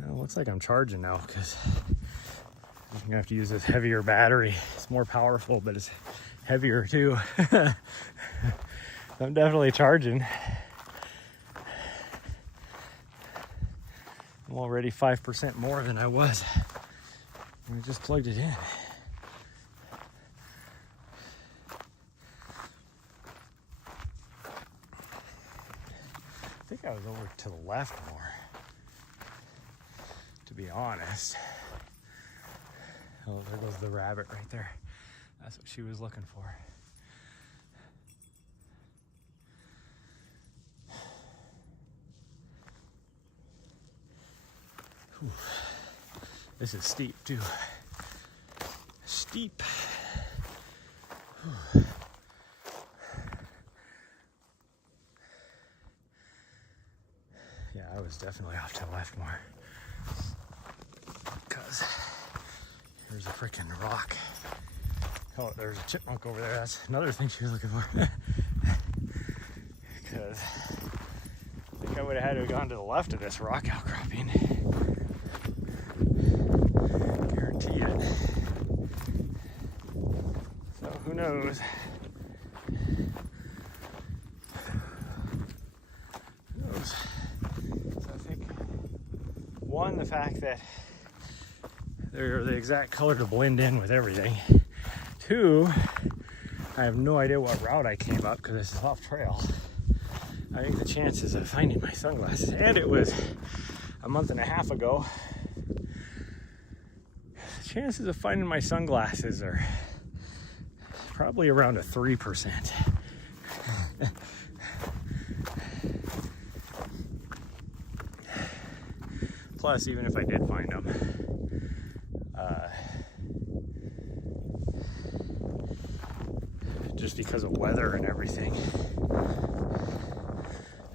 Well, looks like I'm charging now because I'm gonna have to use this heavier battery. It's more powerful, but it's heavier too. I'm definitely charging. I'm already 5% more than I was when I just plugged it in. I think I was over to the left more, to be honest. Oh, there goes the rabbit right there. That's what she was looking for. Whew. This is steep too. Steep. Whew. Yeah, I was definitely off to the left more. Because there's a freaking rock. Oh, there's a chipmunk over there. That's another thing she was looking for. Because I think I would have had to have gone to the left of this rock outcropping. Guarantee it. So who knows? Who knows? So I think, one, the fact that they're the exact color to blend in with everything. Two, I have no idea what route I came up because this is off trail. I think the chances of finding my sunglasses, and it was a month and a half ago, the chances of finding my sunglasses are probably around a 3%. Plus, even if I did find them, just because of weather and everything,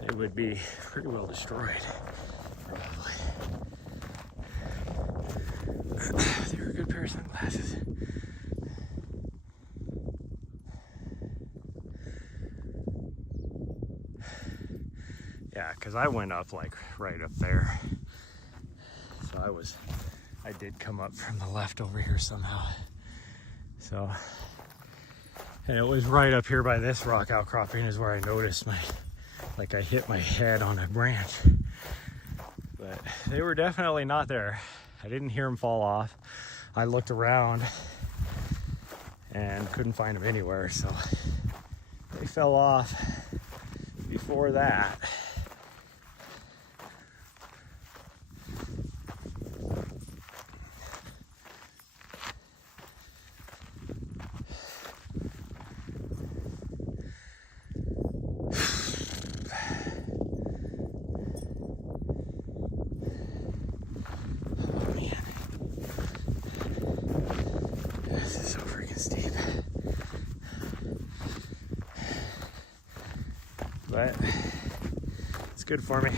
it would be pretty well destroyed, probably. They were a good pair of sunglasses. Yeah, because I went up like right up there. So I did come up from the left over here somehow. So, and it was right up here by this rock outcropping is where I noticed like I hit my head on a branch. But they were definitely not there. I didn't hear them fall off. I looked around and couldn't find them anywhere, so they fell off before that. But it's good for me.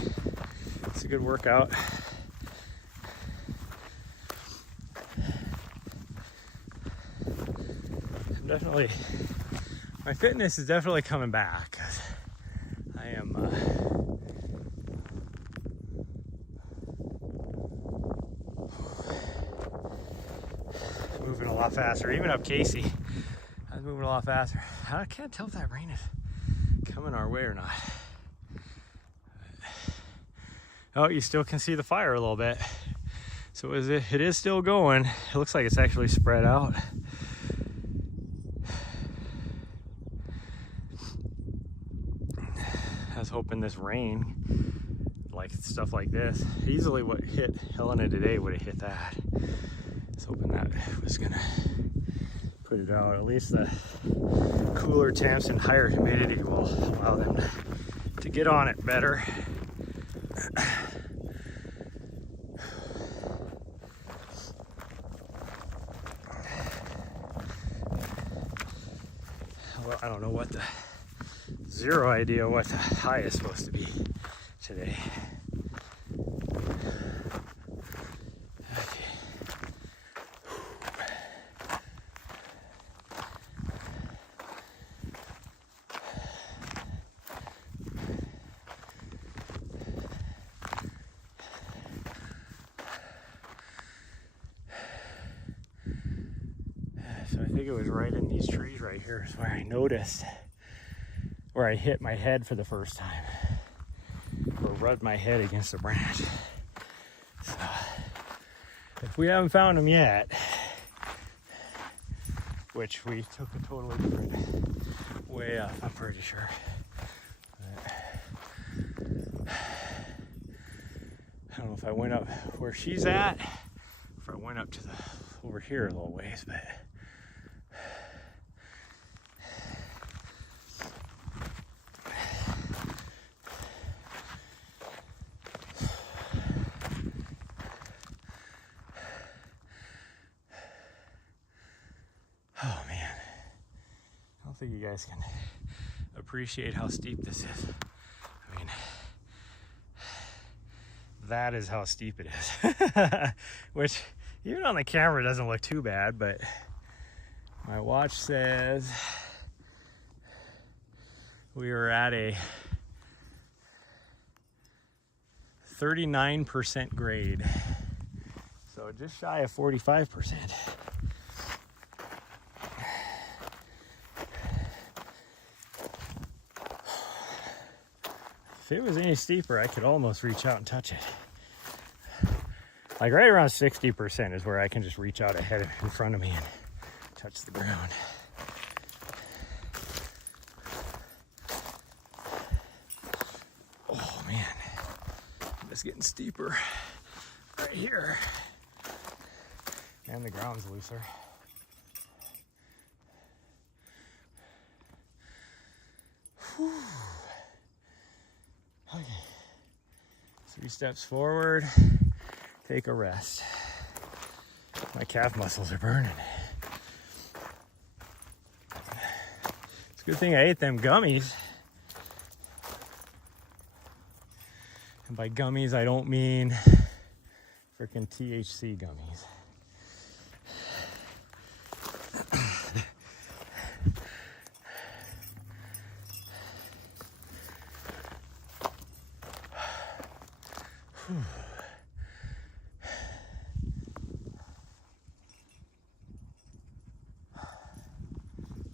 It's a good workout. My fitness is definitely coming back. I am moving a lot faster. Even up Casey, I was moving a lot faster. I can't tell if that rain is coming our way or not. Oh, you still can see the fire a little bit. So it is still going. It looks like it's actually spread out. I was hoping this rain, like stuff like this, easily what hit Helena today would have hit that. I was hoping that was gonna put it out. At least the cooler temps and higher humidity will allow them to get on it better. Well, I don't know what the, zero idea what the high is supposed to be today. Okay. So I think it was right in these trees right here is where I noticed where I hit my head for the first time, or rubbed my head against a branch. So if we haven't found them yet, which we took a totally different way up, I'm pretty sure. But I don't know if I went up where she's at, if I went up to the over here a little ways, but oh man, I don't think you guys can appreciate how steep this is. I mean, that is how steep it is. Which even on the camera doesn't look too bad, but my watch says we are at a 39% grade. So just shy of 45%. If it was any steeper, I could almost reach out and touch it. Like right around 60% is where I can just reach out ahead in front of me and touch the ground. Oh man, it's getting steeper right here. And the ground's looser. Whew. Okay, 3 steps forward, take a rest. My calf muscles are burning. It's a good thing I ate them gummies. And by gummies, I don't mean freaking THC gummies.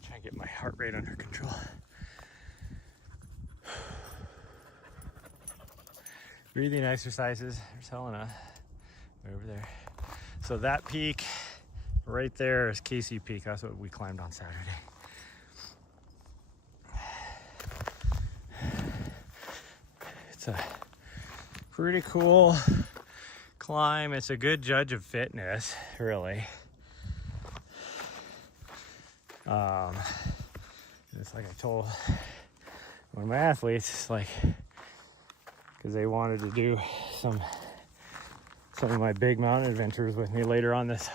Try and get my heart rate under control. Breathing exercises. There's Helena right over there. So that peak right there is Casey Peak. That's what we climbed on Saturday. It's a pretty cool climb. It's a good judge of fitness, really. It's like I told one of my athletes, it's like, because they wanted to do some of my big mountain adventures with me later on this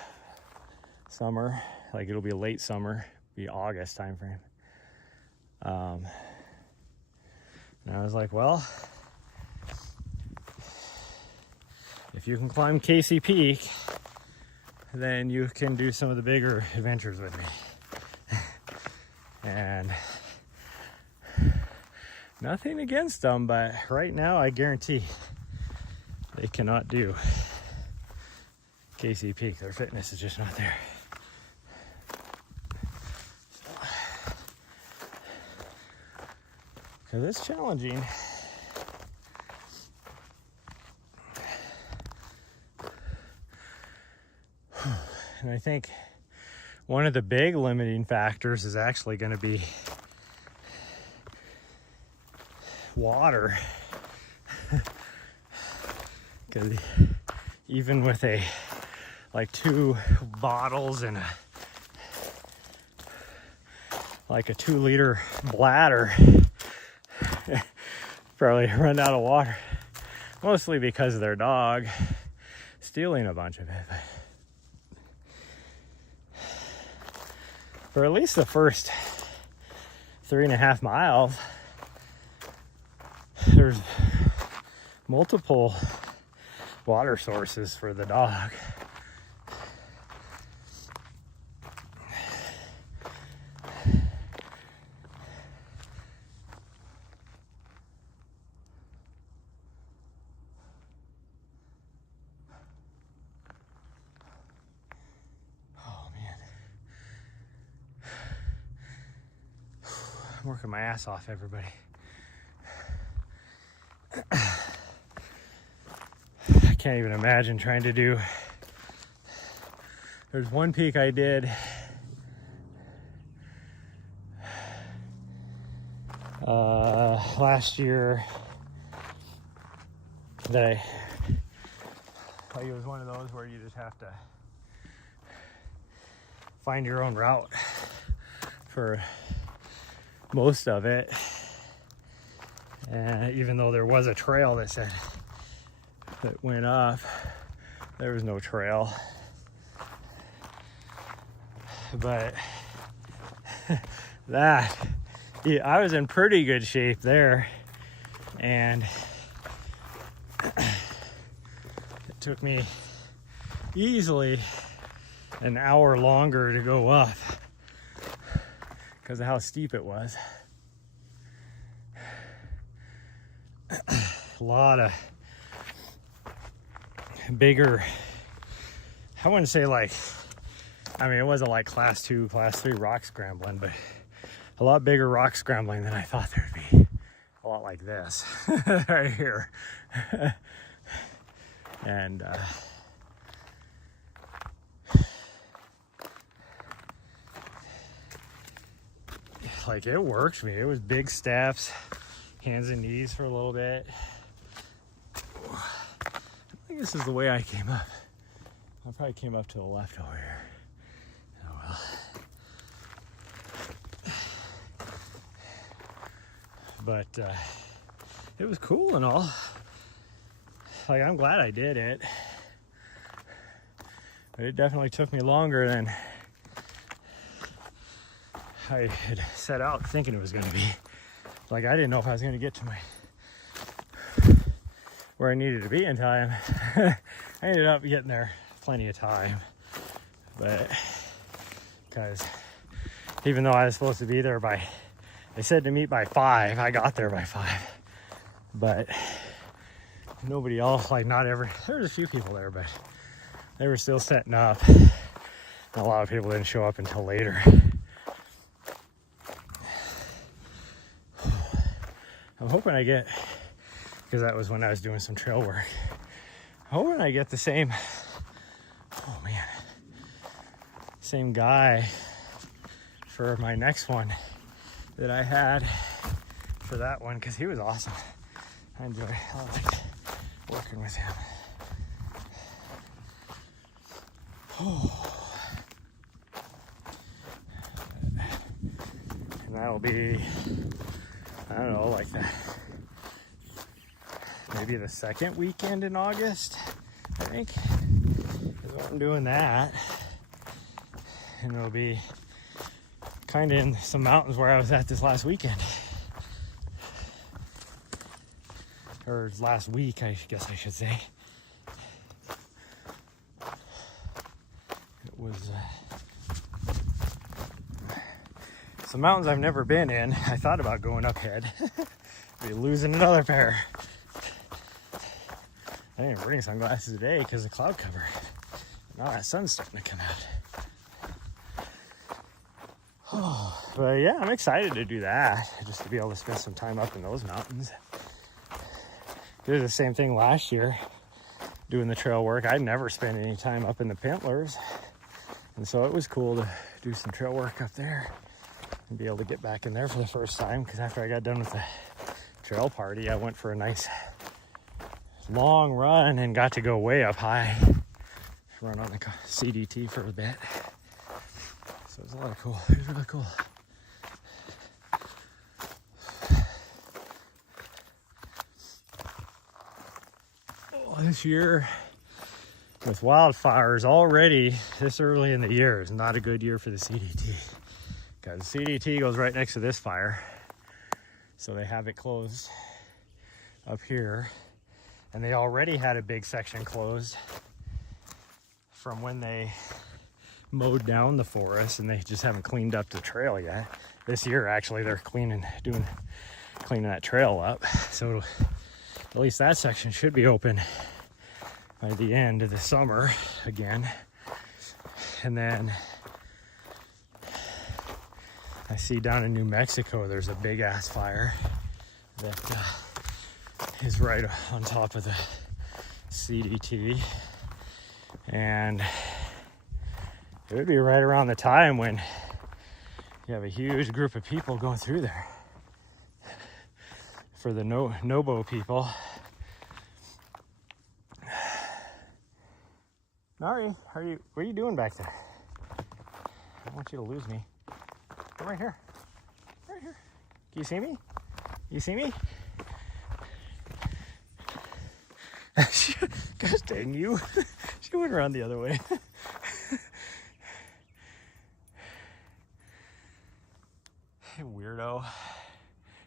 summer. Like it'll be late summer, be August time frame. And I was like, well, if you can climb Casey Peak, then you can do some of the bigger adventures with me. And nothing against them, but right now I guarantee they cannot do Casey Peak. Their fitness is just not there. Because it's challenging. And I think one of the big limiting factors is actually going to be water. Because even with like 2 bottles and a 2-liter bladder, probably run out of water. Mostly because of their dog stealing a bunch of it. But for at least the first 3.5 miles, there's multiple water sources for the dog. I'm working my ass off, everybody. I can't even imagine trying to do. There's one peak I did last year that like it was one of those where you just have to find your own route for most of it. And even though there was a trail that went up, there was no trail. But I was in pretty good shape there, and it took me easily an hour longer to go up because of how steep it was. A lot of bigger, I wouldn't say like, I mean, it wasn't like class 2, class 3 rock scrambling, but a lot bigger rock scrambling than I thought there'd be. A lot like this right here. And like it worked for me. It was big steps, hands and knees for a little bit. I think this is the way I came up. I probably came up to the left over here. Oh well. But it was cool and all. Like, I'm glad I did it. But it definitely took me longer than I had set out thinking it was going to be. Like, I didn't know if I was going to get to where I needed to be in time. I ended up getting there plenty of time. But, because even though I was supposed to be there by, they said to meet by 5, I got there by 5. But nobody else, like not every, there was a few people there, but they were still setting up. A lot of people didn't show up until later. I'm hoping I get, because that was when I was doing some trail work, I'm hoping I get the same, oh man, same guy for my next one that I had for that one, because he was awesome. I like working with him. And that'll be, I don't know, like maybe the second weekend in August, I think, is when I'm doing that. And it'll be kind of in some mountains where I was at this last weekend. Or last week, I guess I should say. It was some mountains I've never been in. I thought about going up ahead. Be losing another pair. I didn't bring sunglasses today because of the cloud cover. Now that sun's starting to come out. Oh, but yeah, I'm excited to do that. Just to be able to spend some time up in those mountains. Did the same thing last year, doing the trail work. I'd never spent any time up in the Pintlers. And so it was cool to do some trail work up there and be able to get back in there for the first time. Because after I got done with the trail party, I went for a nice long run and got to go way up high. Run on the CDT for a bit. So it was a lot of cool. It was really cool. This year with wildfires already this early in the year is not a good year for the CDT, because the CDT goes right next to this fire, so they have it closed up here, and they already had a big section closed from when they mowed down the forest, and they just haven't cleaned up the trail yet. This year actually they're cleaning that trail up, so at least that section should be open by the end of the summer again. And then I see down in New Mexico there's a big ass fire that is right on top of the CDT, and it would be right around the time when you have a huge group of people going through there. For the Nobo people. Nari, what are you doing back there? I don't want you to lose me. Come right here. Right here. Can you see me? You see me? Gosh dang you. She went around the other way. Weirdo.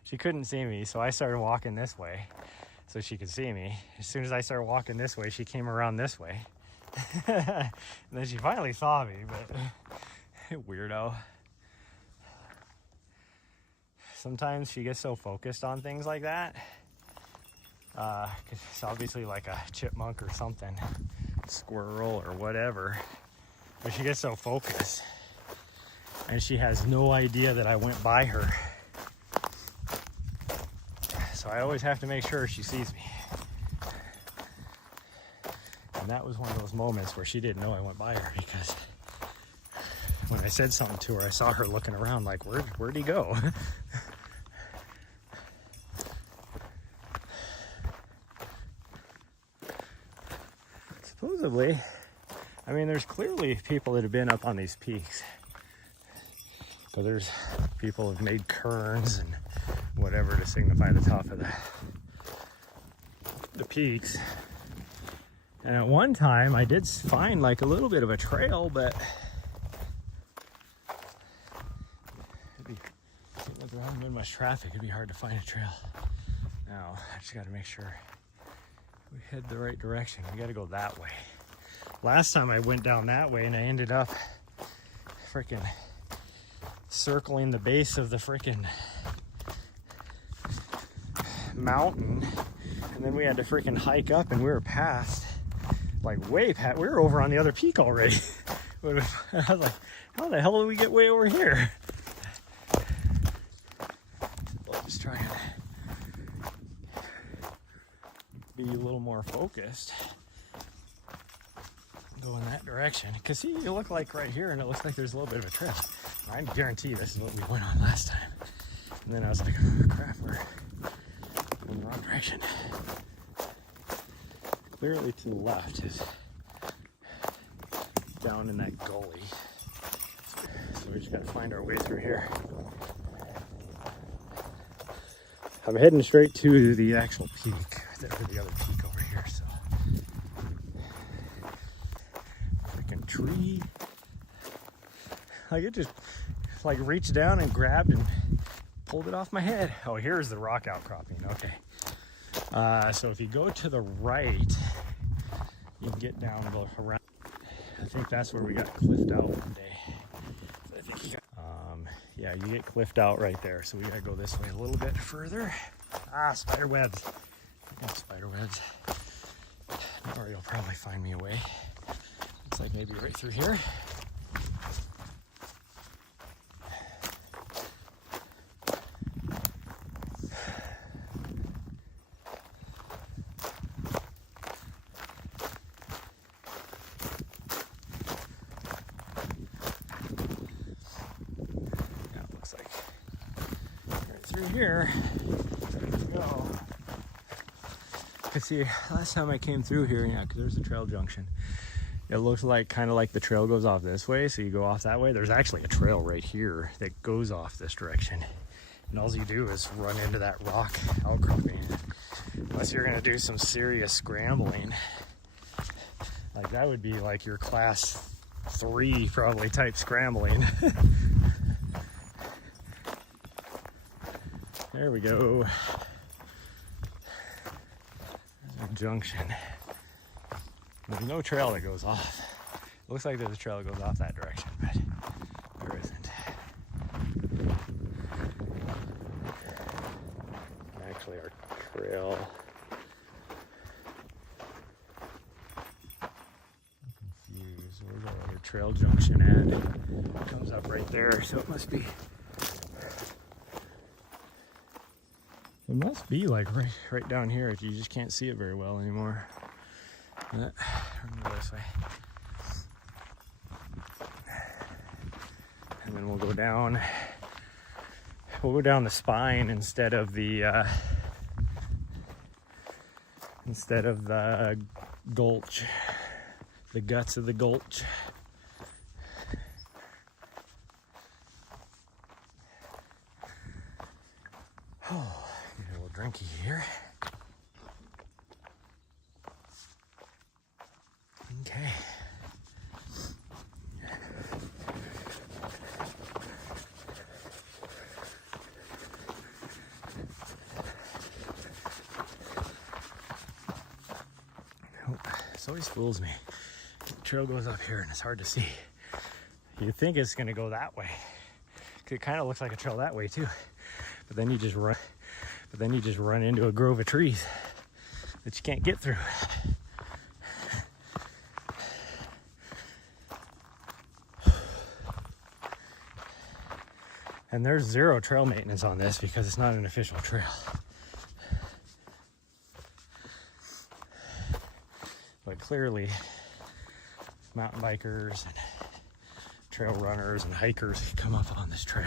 She couldn't see me, so I started walking this way so she could see me. As soon as I started walking this way, she came around this way. And then she finally saw me, but weirdo. Sometimes she gets so focused on things like that. 'Cause it's obviously like a chipmunk or something, squirrel or whatever. But she gets so focused, and she has no idea that I went by her. So I always have to make sure she sees me. And that was one of those moments where she didn't know I went by her, because when I said something to her, I saw her looking around like, where'd he go? Supposedly, I mean, there's clearly people that have been up on these peaks. So there's people have made cairns and whatever to signify the top of the peaks. And at one time I did find like a little bit of a trail, but if there hasn't been much traffic, it'd be hard to find a trail. Now I just got to make sure we head the right direction. We got to go that way. Last time I went down that way and I ended up freaking circling the base of the freaking mountain And then we had to freaking hike up, and we were past, like way past, we were over on the other peak already. I was like, how the hell did we get way over here? We'll just try and be a little more focused. Go in that direction. Because see, you look like right here, and it looks like there's a little bit of a trail. I guarantee you this is what we went on last time. And then I was like, oh crap, we're in the wrong direction. Clearly to the left is down in that gully. So we just gotta find our way through here. I'm heading straight to the actual peak, or the other peak over here, so. Freaking tree. Like it just like reached down and grabbed and pulled it off my head. Oh, here's the rock outcropping, okay. So if you go to the right, you can get down and go around. I think that's where we got cliffed out one day. I think you got, yeah, you get cliffed out right there. So we gotta go this way a little bit further. Ah, spider webs. Spider webs. Or you'll probably find me a way. Looks like maybe right through here. Here, let's go. Cause see, last time I came through here, yeah, cause there's a trail junction. It looks like kind of like the trail goes off this way, so you go off that way. There's actually a trail right here that goes off this direction, and all you do is run into that rock outcropping. Unless you're gonna do some serious scrambling, like that would be like your class 3 probably type scrambling. There we go. There's our junction. There's no trail that goes off. It looks like there's a trail that goes off that direction, but there isn't. Actually, our trail. I'm confused. Where's our other trail junction at? It comes up right there, so it must be. It must be like right down here if you just can't see it very well anymore. Go this way. And then we'll go down the spine instead of the gulch, the guts of the gulch. Oh. Drinky here. Okay. Oh, this always fools me. The trail goes up here and it's hard to see. You think it's gonna go that way. It kind of looks like a trail that way too. But then you just run. But then you just run into a grove of trees that you can't get through. And there's zero trail maintenance on this because it's not an official trail. But clearly, mountain bikers and trail runners and hikers come up on this trail.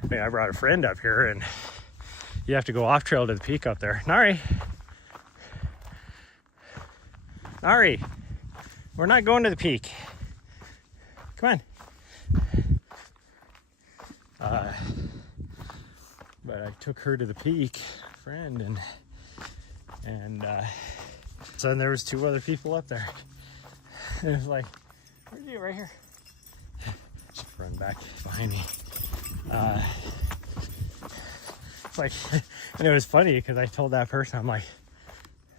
I mean, I brought a friend up here and you have to go off trail to the peak up there. Nari, we're not going to the peak. Come on. But I took her to the peak, friend, and so then there was 2 other people up there. And it was like, where'd you get? Right here. Just run back behind me. It's like, and it was funny because I told that person, I'm like,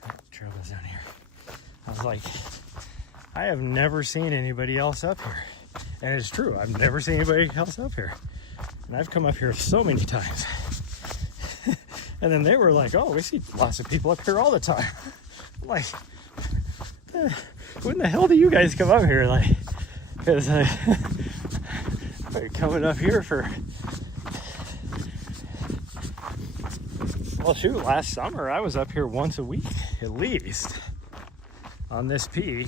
the trail goes down here. I was like, I have never seen anybody else up here. And it's true, I've never seen anybody else up here. And I've come up here so many times. And then they were like, oh, we see lots of people up here all the time. I'm like, when the hell do you guys come up here? Like, because coming up here for, well, shoot, last summer I was up here once a week at least on this peak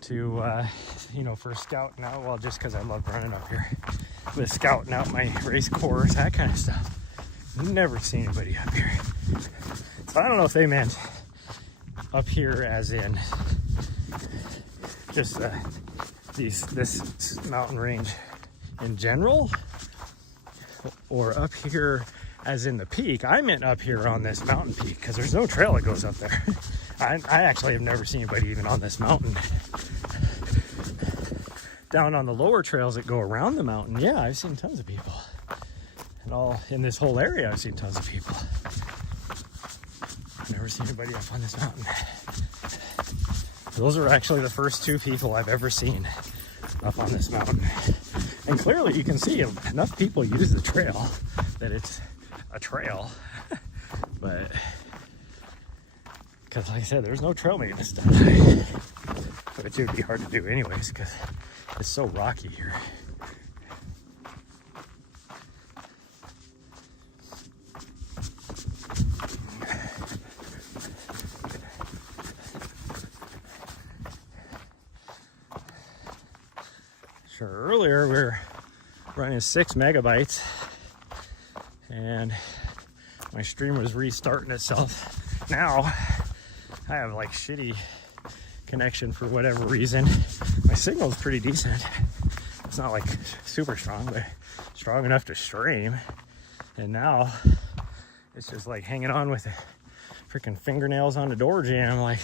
to, you know, for scouting out. Well, just because I love running up here, but scouting out my race course, that kind of stuff. Never seen anybody up here. So I don't know if they meant up here as in just this mountain range in general, or up here as in the peak. I meant up here on this mountain peak, because there's no trail that goes up there. I actually have never seen anybody even on this mountain. Down on the lower trails that go around the mountain, yeah, I've seen tons of people. And all in this whole area, I've seen tons of people. I've never seen anybody up on this mountain. Those are actually the first two people I've ever seen up on this mountain. And clearly you can see enough people use the trail that it's a trail. But, because like I said, there's no trail maintenance done. Which it would be hard to do anyways, because it's so rocky here. Sure, earlier we were running 6 megabytes and my stream was restarting itself. Now I have like shitty connection for whatever reason. My signal is pretty decent. It's not like super strong, but strong enough to stream. And now it's just like hanging on with the freaking fingernails on the door jamb. Like,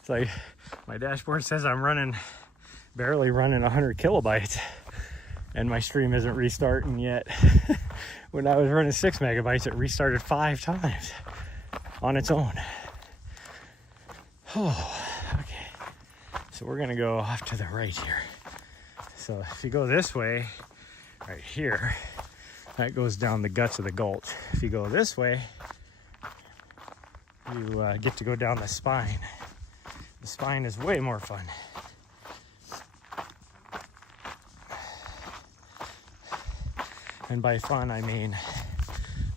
it's like my dashboard says I'm barely running 100 kilobytes and my stream isn't restarting yet. When I was running 6 megabytes, it restarted 5 times on its own. Oh, okay. So we're gonna go off to the right here. So if you go this way, right here, that goes down the guts of the gulch. If you go this way, you get to go down the spine. The spine is way more fun. And by fun, I mean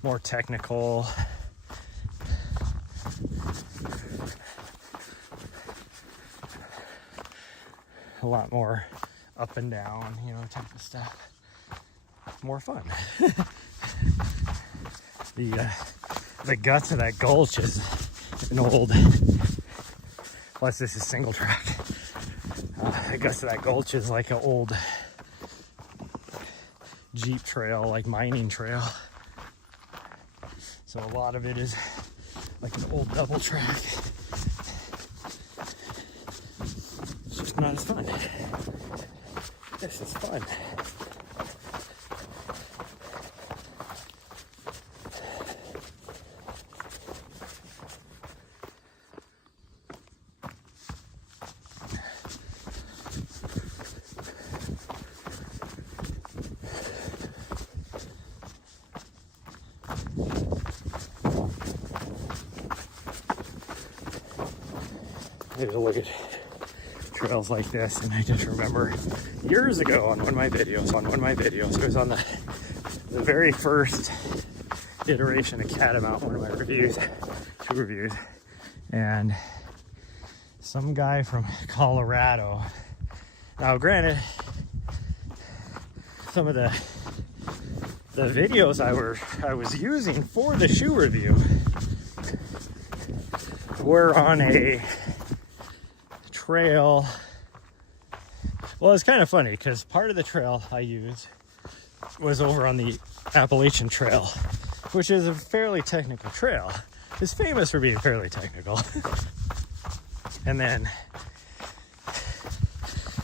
more technical. A lot more up and down, you know, type of stuff. More fun. The guts of that gulch is an old, plus this is single track. The guts of that gulch is like an old Jeep trail, like mining trail. So a lot of it is like an old double track. It's just not as fun. This is fun. There's a look at trails like this, and I just remember years ago on one of my videos, it was on the very first iteration of Catamount, one of my reviews, 2 reviews, and some guy from Colorado. Now granted, some of the videos I was using for the shoe review were on a trail. Well, it's kind of funny because part of the trail I used was over on the Appalachian Trail, which is a fairly technical trail. It's famous for being fairly technical. And then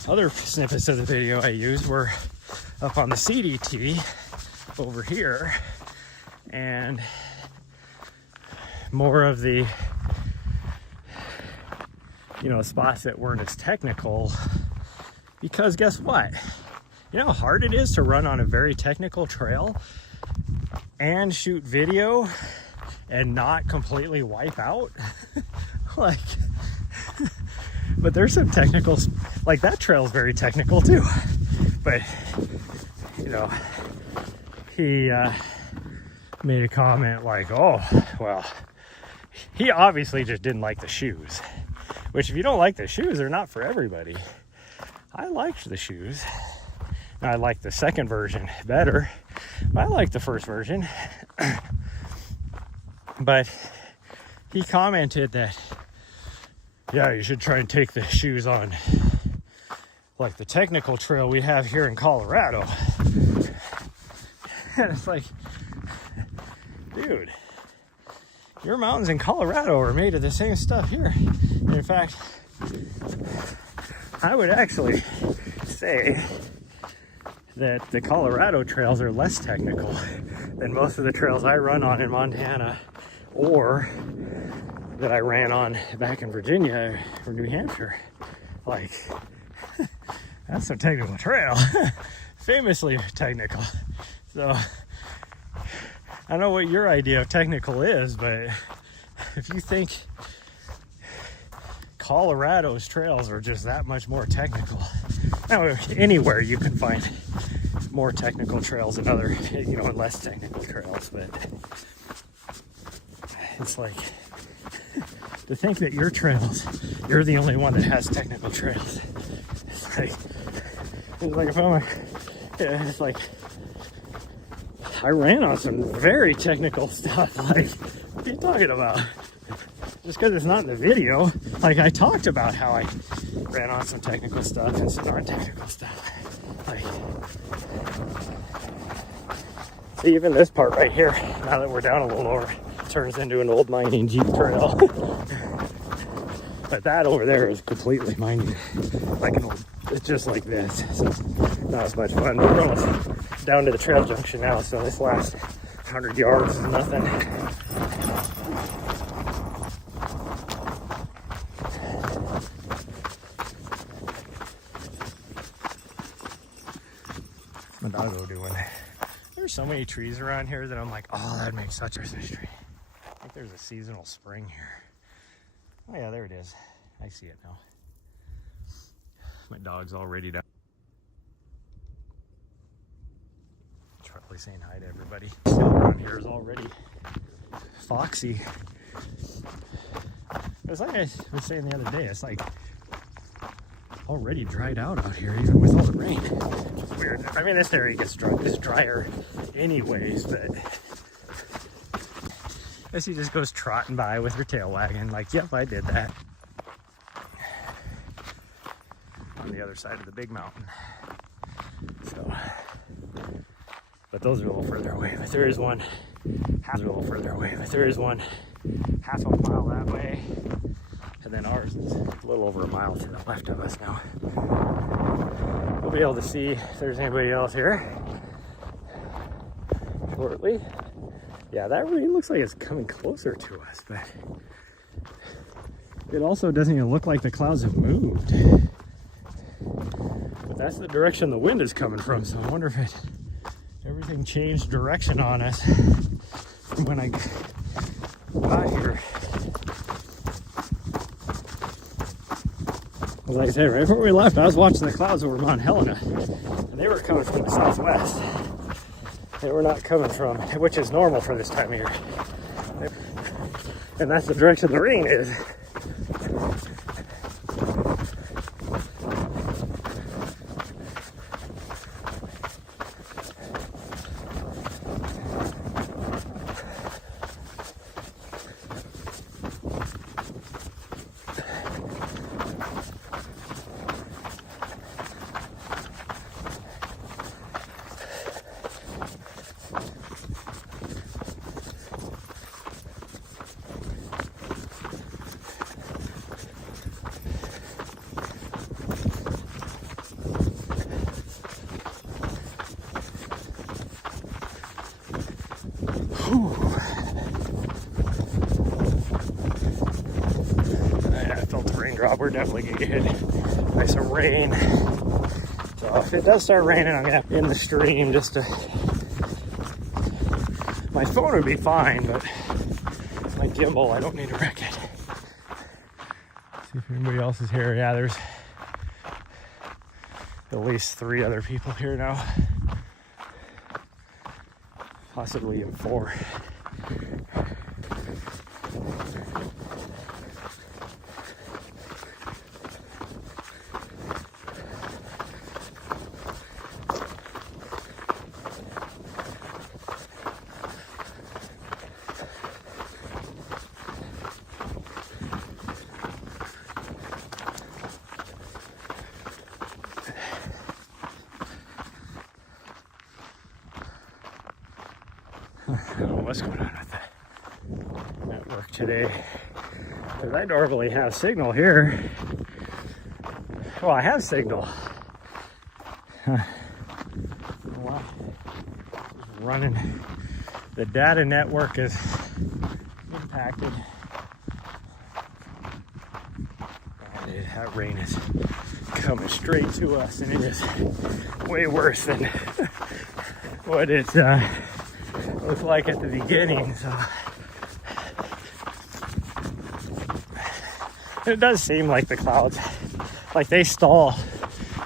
other snippets of the video I used were up on the CDT over here, and more of the, you know, spots that weren't as technical, because guess what? You know how hard it is to run on a very technical trail and shoot video and not completely wipe out? Like, but there's some technicals, like that trail is very technical too. But, you know, he made a comment like, oh, well, he obviously just didn't like the shoes. Which, if you don't like the shoes, they're not for everybody. I liked the shoes. I like the second version better, but I like the first version. But he commented that, yeah, you should try and take the shoes on like the technical trail we have here in Colorado. And it's like, dude, your mountains in Colorado are made of the same stuff here. And in fact, I would actually say that the Colorado trails are less technical than most of the trails I run on in Montana or that I ran on back in Virginia or New Hampshire. Like, that's a technical trail. Famously technical. So I don't know what your idea of technical is, but if you think Colorado's trails are just that much more technical, now anywhere you can find more technical trails and other, you know, and less technical trails, but it's like, to think that your trails, you're the only one that has technical trails. It's like if I'm it's like, I ran on some very technical stuff. Like, what are you talking about? Just because it's not in the video, like I talked about how I ran on some technical stuff and some non-technical stuff. Like, see, even this part right here, now that we're down a little lower, turns into an old mining Jeep trail. But that over there is completely mining, like an old, it's just like this. So it's not as much fun. But we're almost down to the trail junction now, so this last 100 yards is nothing. My doggo doing. There's so many trees around here that I'm like, oh, that'd make such a Christmas tree. I think there's a seasonal spring here. Oh yeah, there it is. I see it now. My dog's already down. Probably saying hi to everybody. Still around here is already foxy. It's like I was saying the other day, it's like already dried out here, even with all the rain. It's weird. I mean, this area gets dry, is drier anyways, but I guess he just goes trotting by with her tail wagging, like, yep, I did that. On the other side of the big mountain. So, but those are a little further away. But there is one half a little further away. But there is one half a mile that way. And then ours is a little over a mile to the left of us now. We'll be able to see if there's anybody else here shortly. Yeah, that really looks like it's coming closer to us, but it also doesn't even look like the clouds have moved. But that's the direction the wind is coming from, so I wonder if everything changed direction on us from when I got here. Like I said, right before we left, I was watching the clouds over Mount Helena, and they were coming from the southwest. They were not coming from, which is normal for this time of year. And that's the direction the rain is. I felt the raindrop. We're definitely gonna get hit by some rain. So if it does start raining, I'm gonna in the stream just to. My phone would be fine, but my gimbal, I don't need to wreck it. See if anybody else is here. Yeah, there's at least 3 other people here now. Possibly even 4. I don't know what's going on with the network today, because I normally have signal here. Well, I have signal. Well, running. The data network is impacted. That rain is coming straight to us, and it is way worse than what it looked like at the beginning. So it does seem like the clouds, like they stall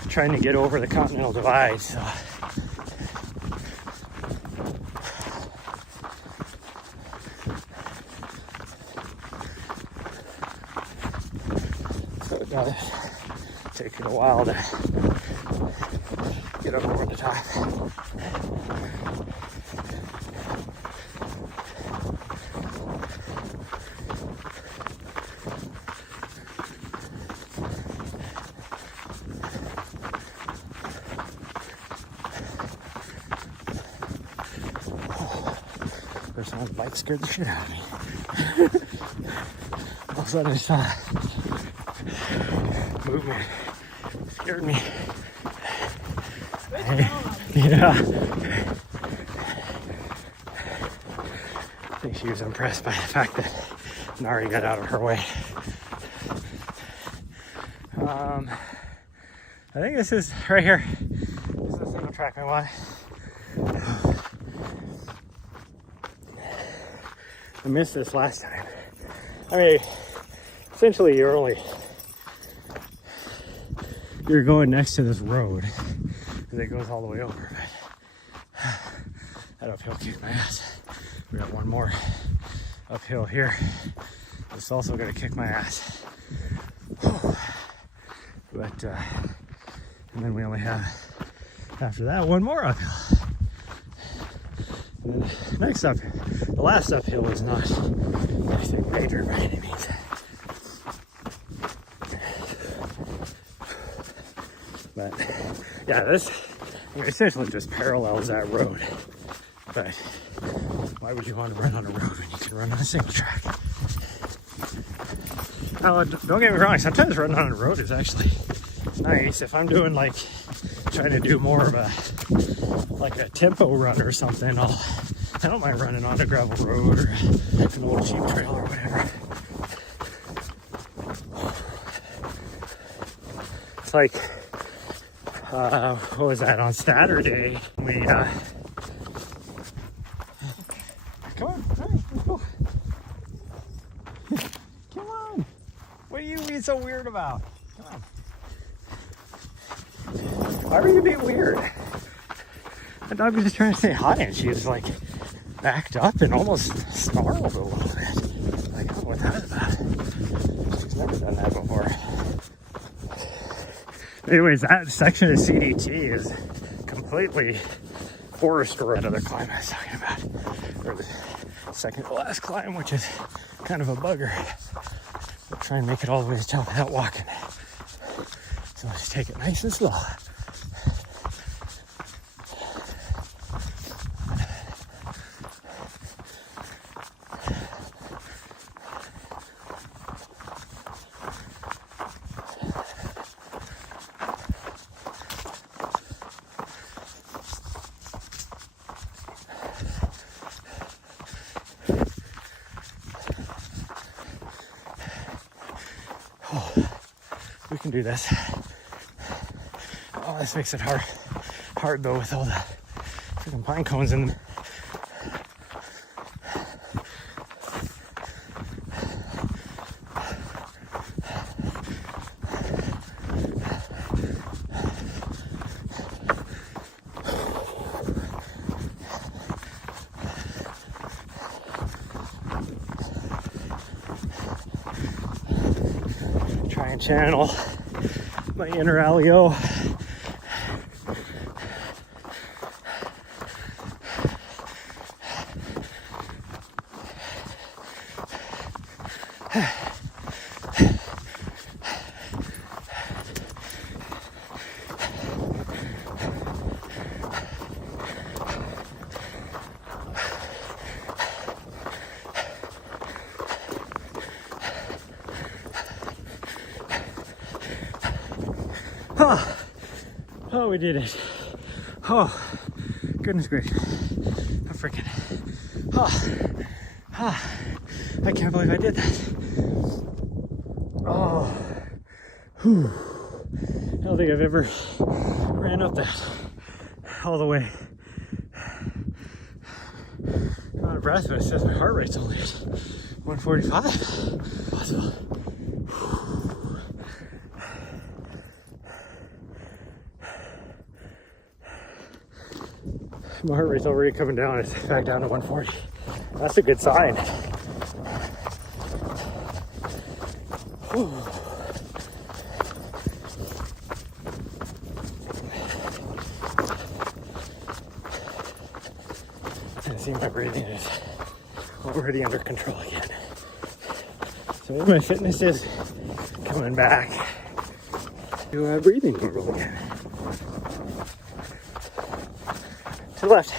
trying to get over the Continental Divide. So it does take it a while to get up over the top. First time the bike scared the shit out of me. All of a sudden I saw movement. Scared me. Yeah. I think she was impressed by the fact that Nari got out of her way. I think this is right here. This is the single track I want. I missed this last time. I mean, essentially you're going next to this road because it goes all the way over. But that uphill kicked my ass. We got one more uphill here. It's also gonna kick my ass. But and then we only have after that one more uphill. And then next uphill. The last uphill is not anything major by any means. But yeah, this essentially just parallels that road. But why would you want to run on a road when you can run on a single track? Now, don't get me wrong, sometimes running on a road is actually nice. If I'm doing trying to do more of a tempo run or something, I don't mind running on a gravel road or an old cheap trail or whatever. It's like, what was that, on Saturday? We, come on, let's go. Come on. What are you being so weird about? Come on. Why were you being weird? The dog was just trying to say hi, and she was backed up and almost snarled a little bit. Like, oh, what's that about? She's never done that before. Anyways, that section of CDT is completely forest road. Another climb I was talking about, or the second to last climb, which is kind of a bugger. I'll try and make it all the way to the top without walking. So just take it nice and slow. We can do this. Oh, This makes it hard though with all the freaking pine cones in them. Try and channel my inner Alio. Oh, we did it. Oh, goodness gracious. I'm freaking. I can't believe I did that. Oh, whew. I don't think I've ever ran up that all the way. I'm out of breath, but it says my heart rate's only at 145. Possible. My heart rate's already coming down. It's back down to 140. That's a good sign. Whew. I see my breathing is already under control again. So maybe my fitness is coming back to breathing normal again. To the left.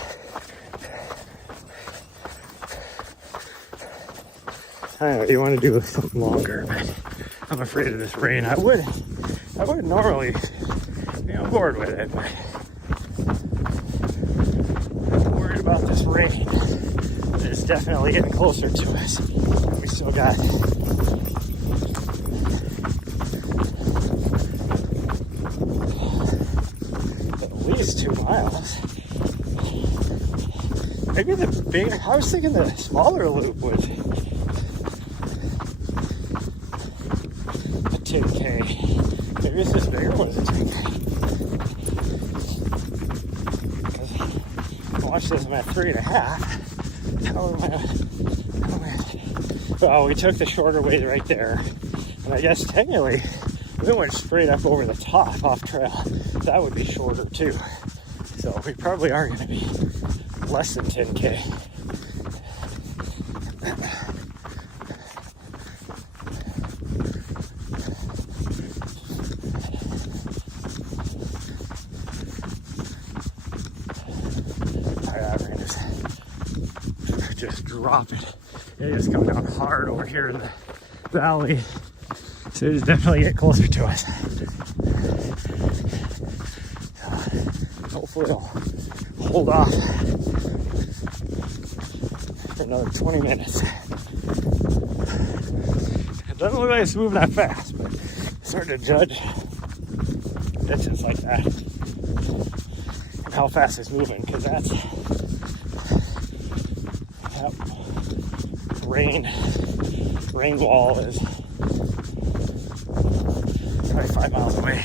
I don't know, you want to do something longer, but I'm afraid of this rain. I would normally be on board with it, but I'm worried about this rain. It's definitely getting closer to us. We still got at least 2 miles. Maybe the big, I was thinking the smaller loop was a 10K. Maybe it's this bigger one is a 10K. Because watch this, I'm at 3.5. How am I? Well, we took the shorter way right there. And I guess technically, we went straight up over the top off trail. That would be shorter too. So we probably are going to be less than 10K. Alright, we're gonna just drop it. It is coming down hard over here in the valley. So it is definitely getting closer to us. Hopefully it'll hold off for another 20 minutes. It doesn't look like it's moving that fast, but it's hard to judge distance like that and how fast it's moving, because that rain wall is probably 5 miles away.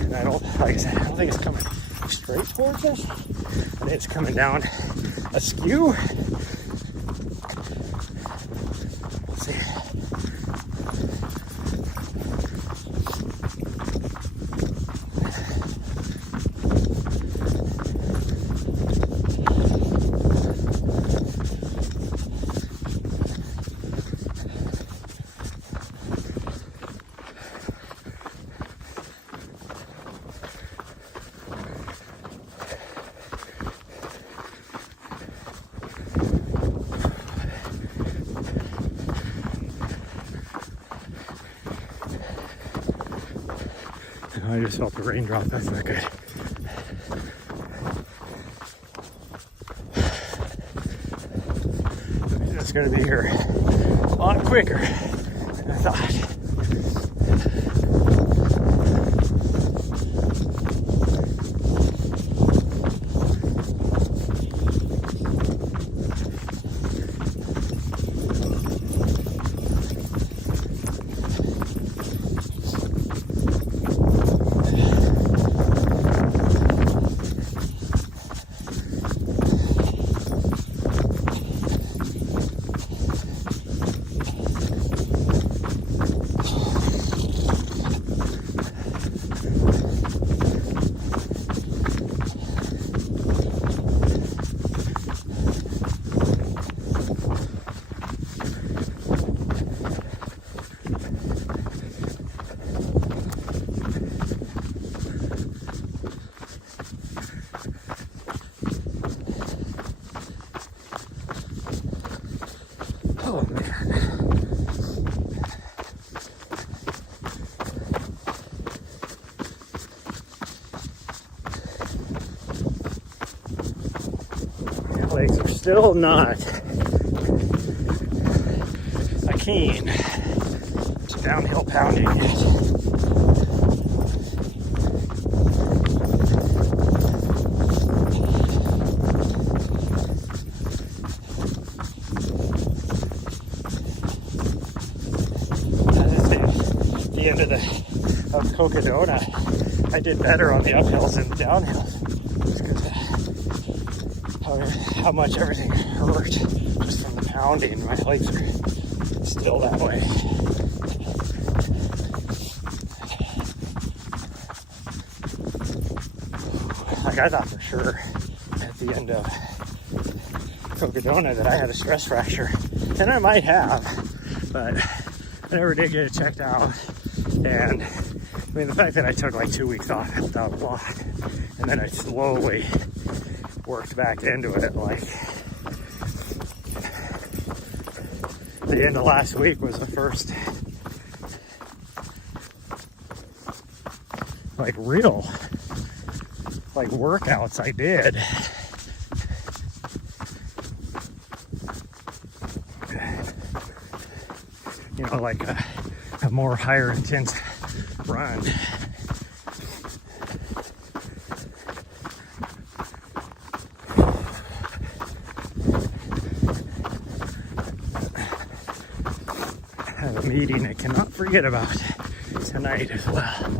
And I don't think it's coming straight towards us. I think it's coming down askew. Let's see. I just felt the raindrop. That's not good. It's going to be here a lot quicker than I thought. legs are still not keen to downhill pounding yet. The end of Cocodona, I did better on the uphills than the downhills. How much everything hurt just from the pounding. My legs are still that way. Like, I thought for sure at the end of Cocodona that I had a stress fracture, and I might have, but I never did get it checked out. And I mean, the fact that I took like 2 weeks off without a block, and then I slowly worked back into it, like the end of last week was the first like real like workouts I did. You know, like a more higher intense run. I have a meeting I cannot forget about tonight as well.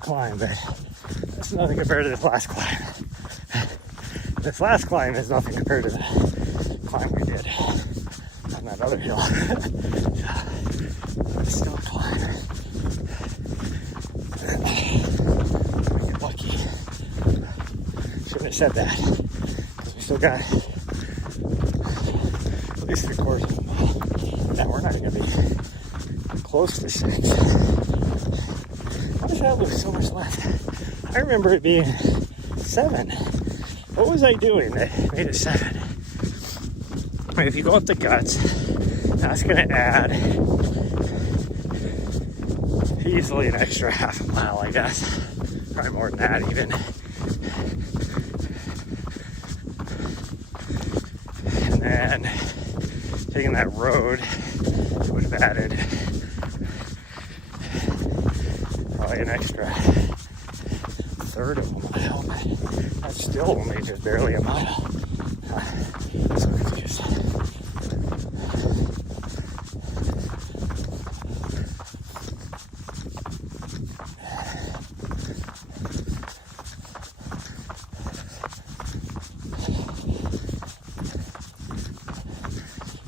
Climb, but that's nothing compared to this last climb. This last climb is nothing compared to the climb we did on that other hill. It's still a climb. We get lucky. Shouldn't have said that, because we still got at least 3/4 of a mile. Now we're not going to be close to 6. How does that look so much left? I remember it being 7. What was I doing that made it 7? I mean, if you go up the guts, that's going to add easily an extra half a mile, I guess. Probably more than that even. And then taking that road would have added an extra 1/3 of a mile, but that's still only just barely a mile. So confused.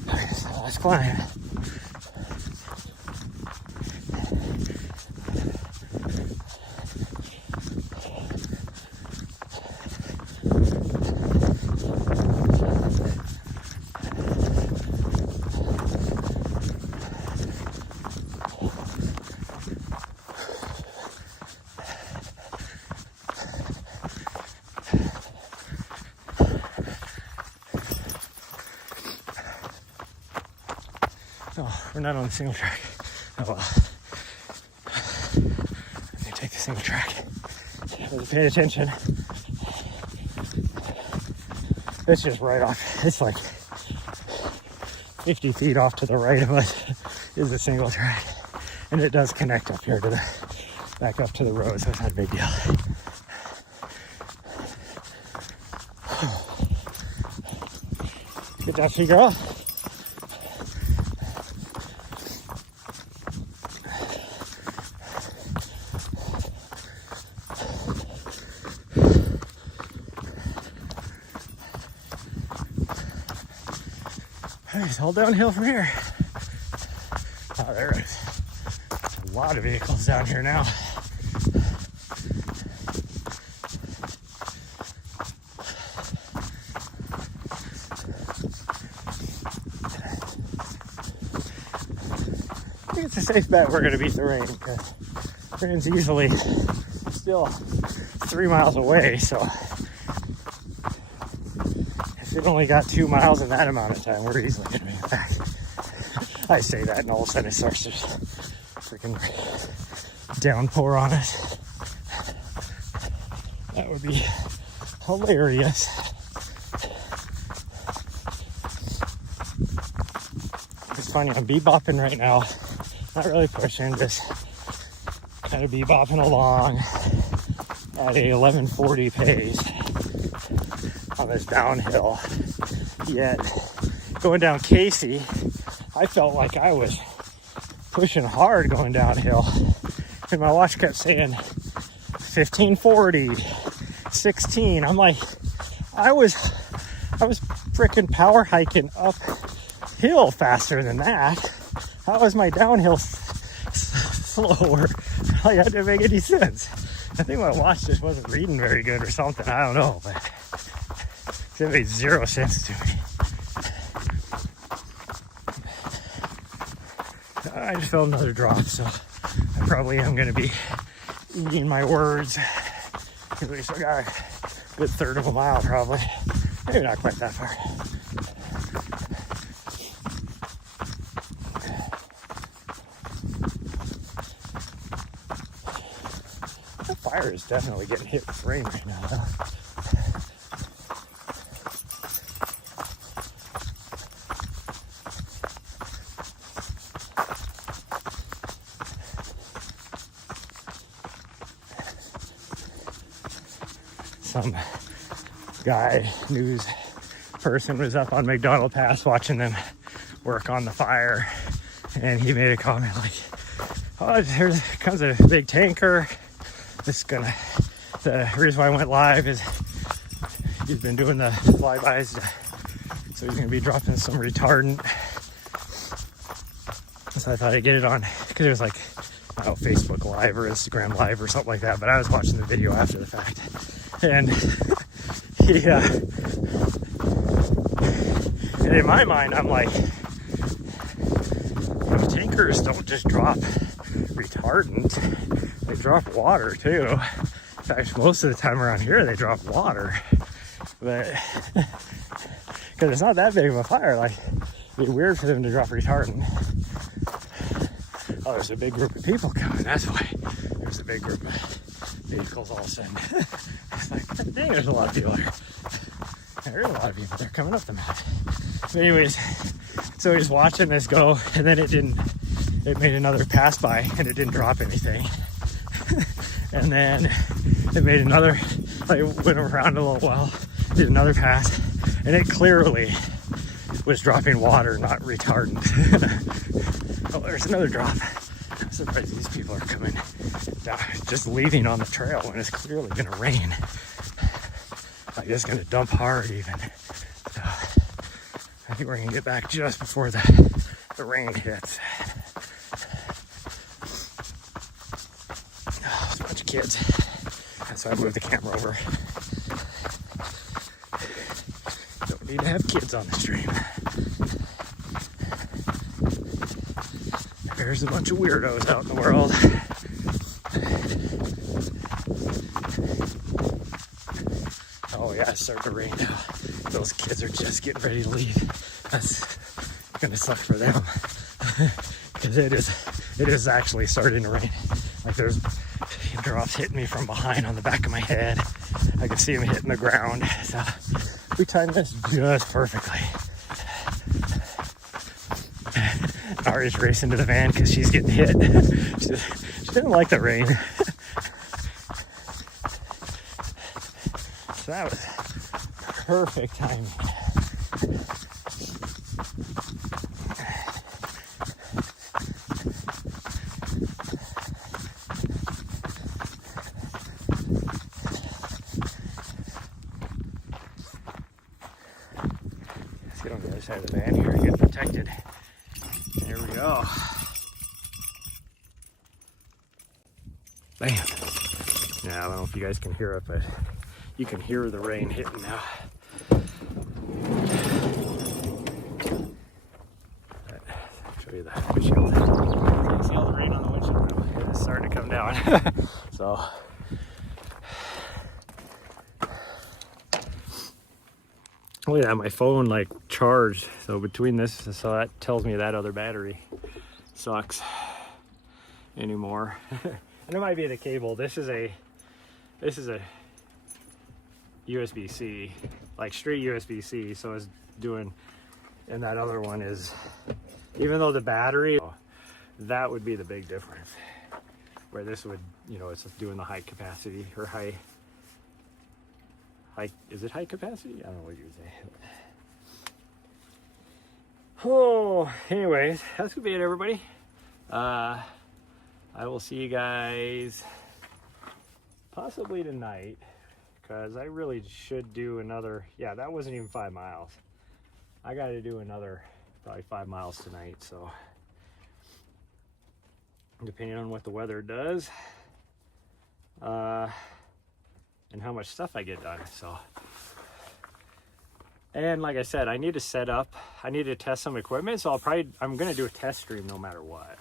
Okay, so let's climb. Oh, we're not on the single track. Oh well. I'm gonna take the single track. But pay attention. It's just right off. It's like 50 feet off to the right of us is a single track. And it does connect up here to the, back up to the road, so it's not a big deal. Good job, she girl. It's all downhill from here. Oh, there is a lot of vehicles down here now. I think it's a safe bet we're going to beat the rain, because the rain's usually still 3 miles away, so if it only got 2 miles in that amount of time, we're easily going to make it back. I say that, and all of a sudden it starts to freaking downpour on us. That would be hilarious. It's funny, I'm bebopping right now. Not really pushing, just kind of bebopping along at a 11:40 pace on this downhill. Yet going down Casey, I felt like I was pushing hard going downhill, and my watch kept saying 1540, 16. I'm like, I was freaking power hiking uphill faster than that. How was my downhill slower? Like, that didn't make any sense. I think my watch just wasn't reading very good or something. I don't know, but it made zero sense to me. I just felt another drop, so I probably am going to be eating my words. At least I got a good third of a mile, probably. Maybe not quite that far. The fire is definitely getting hit with rain right now, though. Some guy, news person, was up on McDonald Pass watching them work on the fire, and he made a comment like, oh, here comes a big tanker. The reason why I went live is he's been doing the flybys, so he's gonna be dropping some retardant. So I thought I'd get it on, because it was like, I don't know, Facebook Live or Instagram Live or something like that, but I was watching the video after the fact. And and in my mind, I'm like, tankers don't just drop retardant, they drop water too. In fact, most of the time around here, they drop water. But, because it's not that big of a fire, like, it'd be weird for them to drop retardant. Oh, there's a big group of people coming, that's why. There's a big group of vehicles all of a sudden. It's like, dang, there's a lot of people here. There's a lot of people. They're coming up the map. But anyways, so he's watching this go, and then it made another pass by, and it didn't drop anything. And then it made another, like, went around a little while, did another pass, and it clearly was dropping water, not retardant. Oh, there's another drop. I'm surprised these people are coming down, just leaving on the trail when it's clearly going to rain. Like, it's going to dump hard even. So I think we're going to get back just before the rain hits. Oh, there's a bunch of kids. That's why I moved the camera over. Don't need to have kids on the stream. There's a bunch of weirdos out in the world. Oh yeah, it's starting to rain now. Those kids are just getting ready to leave. That's gonna suck for them. Because it is actually starting to rain. Like, there's drops hitting me from behind on the back of my head. I can see them hitting the ground. So we timed this just perfectly. Ari's racing to the van because she's getting hit. She didn't like the rain. So that was perfect timing. Let's get on the other side of the van here and get protected. There we go. Bam. Yeah, I don't know if you guys can hear it, but you can hear the rain hitting now. I'll show you the windshield. You can see all the rain on the windshield now. It's starting to come down. So, oh yeah, my phone like charged. So between this, so that tells me that other battery sucks anymore. And it might be the cable. This is a USB-C, like straight USB-C. So it's doing, and that other one is, even though the battery, that would be the big difference. Where this would, you know, it's just doing the high capacity or high, is it high capacity? I don't know what you would say. Oh, anyways, that's gonna be it, everybody. I will see you guys possibly tonight, because I really should do another, yeah, that wasn't even 5 miles. I got to do another probably 5 miles tonight, so depending on what the weather does and how much stuff I get done. So, and like I said, I need to set up, I need to test some equipment, so I'm gonna do a test stream no matter what.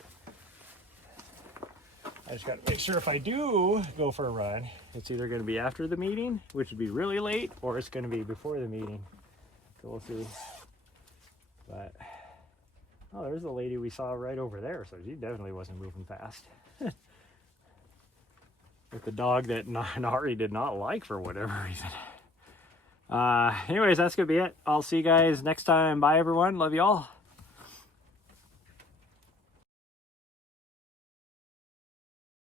I just got to make sure if I do go for a run, it's either going to be after the meeting, which would be really late, or it's going to be before the meeting. So we'll see. But, oh, there's the lady we saw right over there, so she definitely wasn't moving fast. With the dog that Nari did not like for whatever reason. Anyways, that's going to be it. I'll see you guys next time. Bye, everyone. Love you all.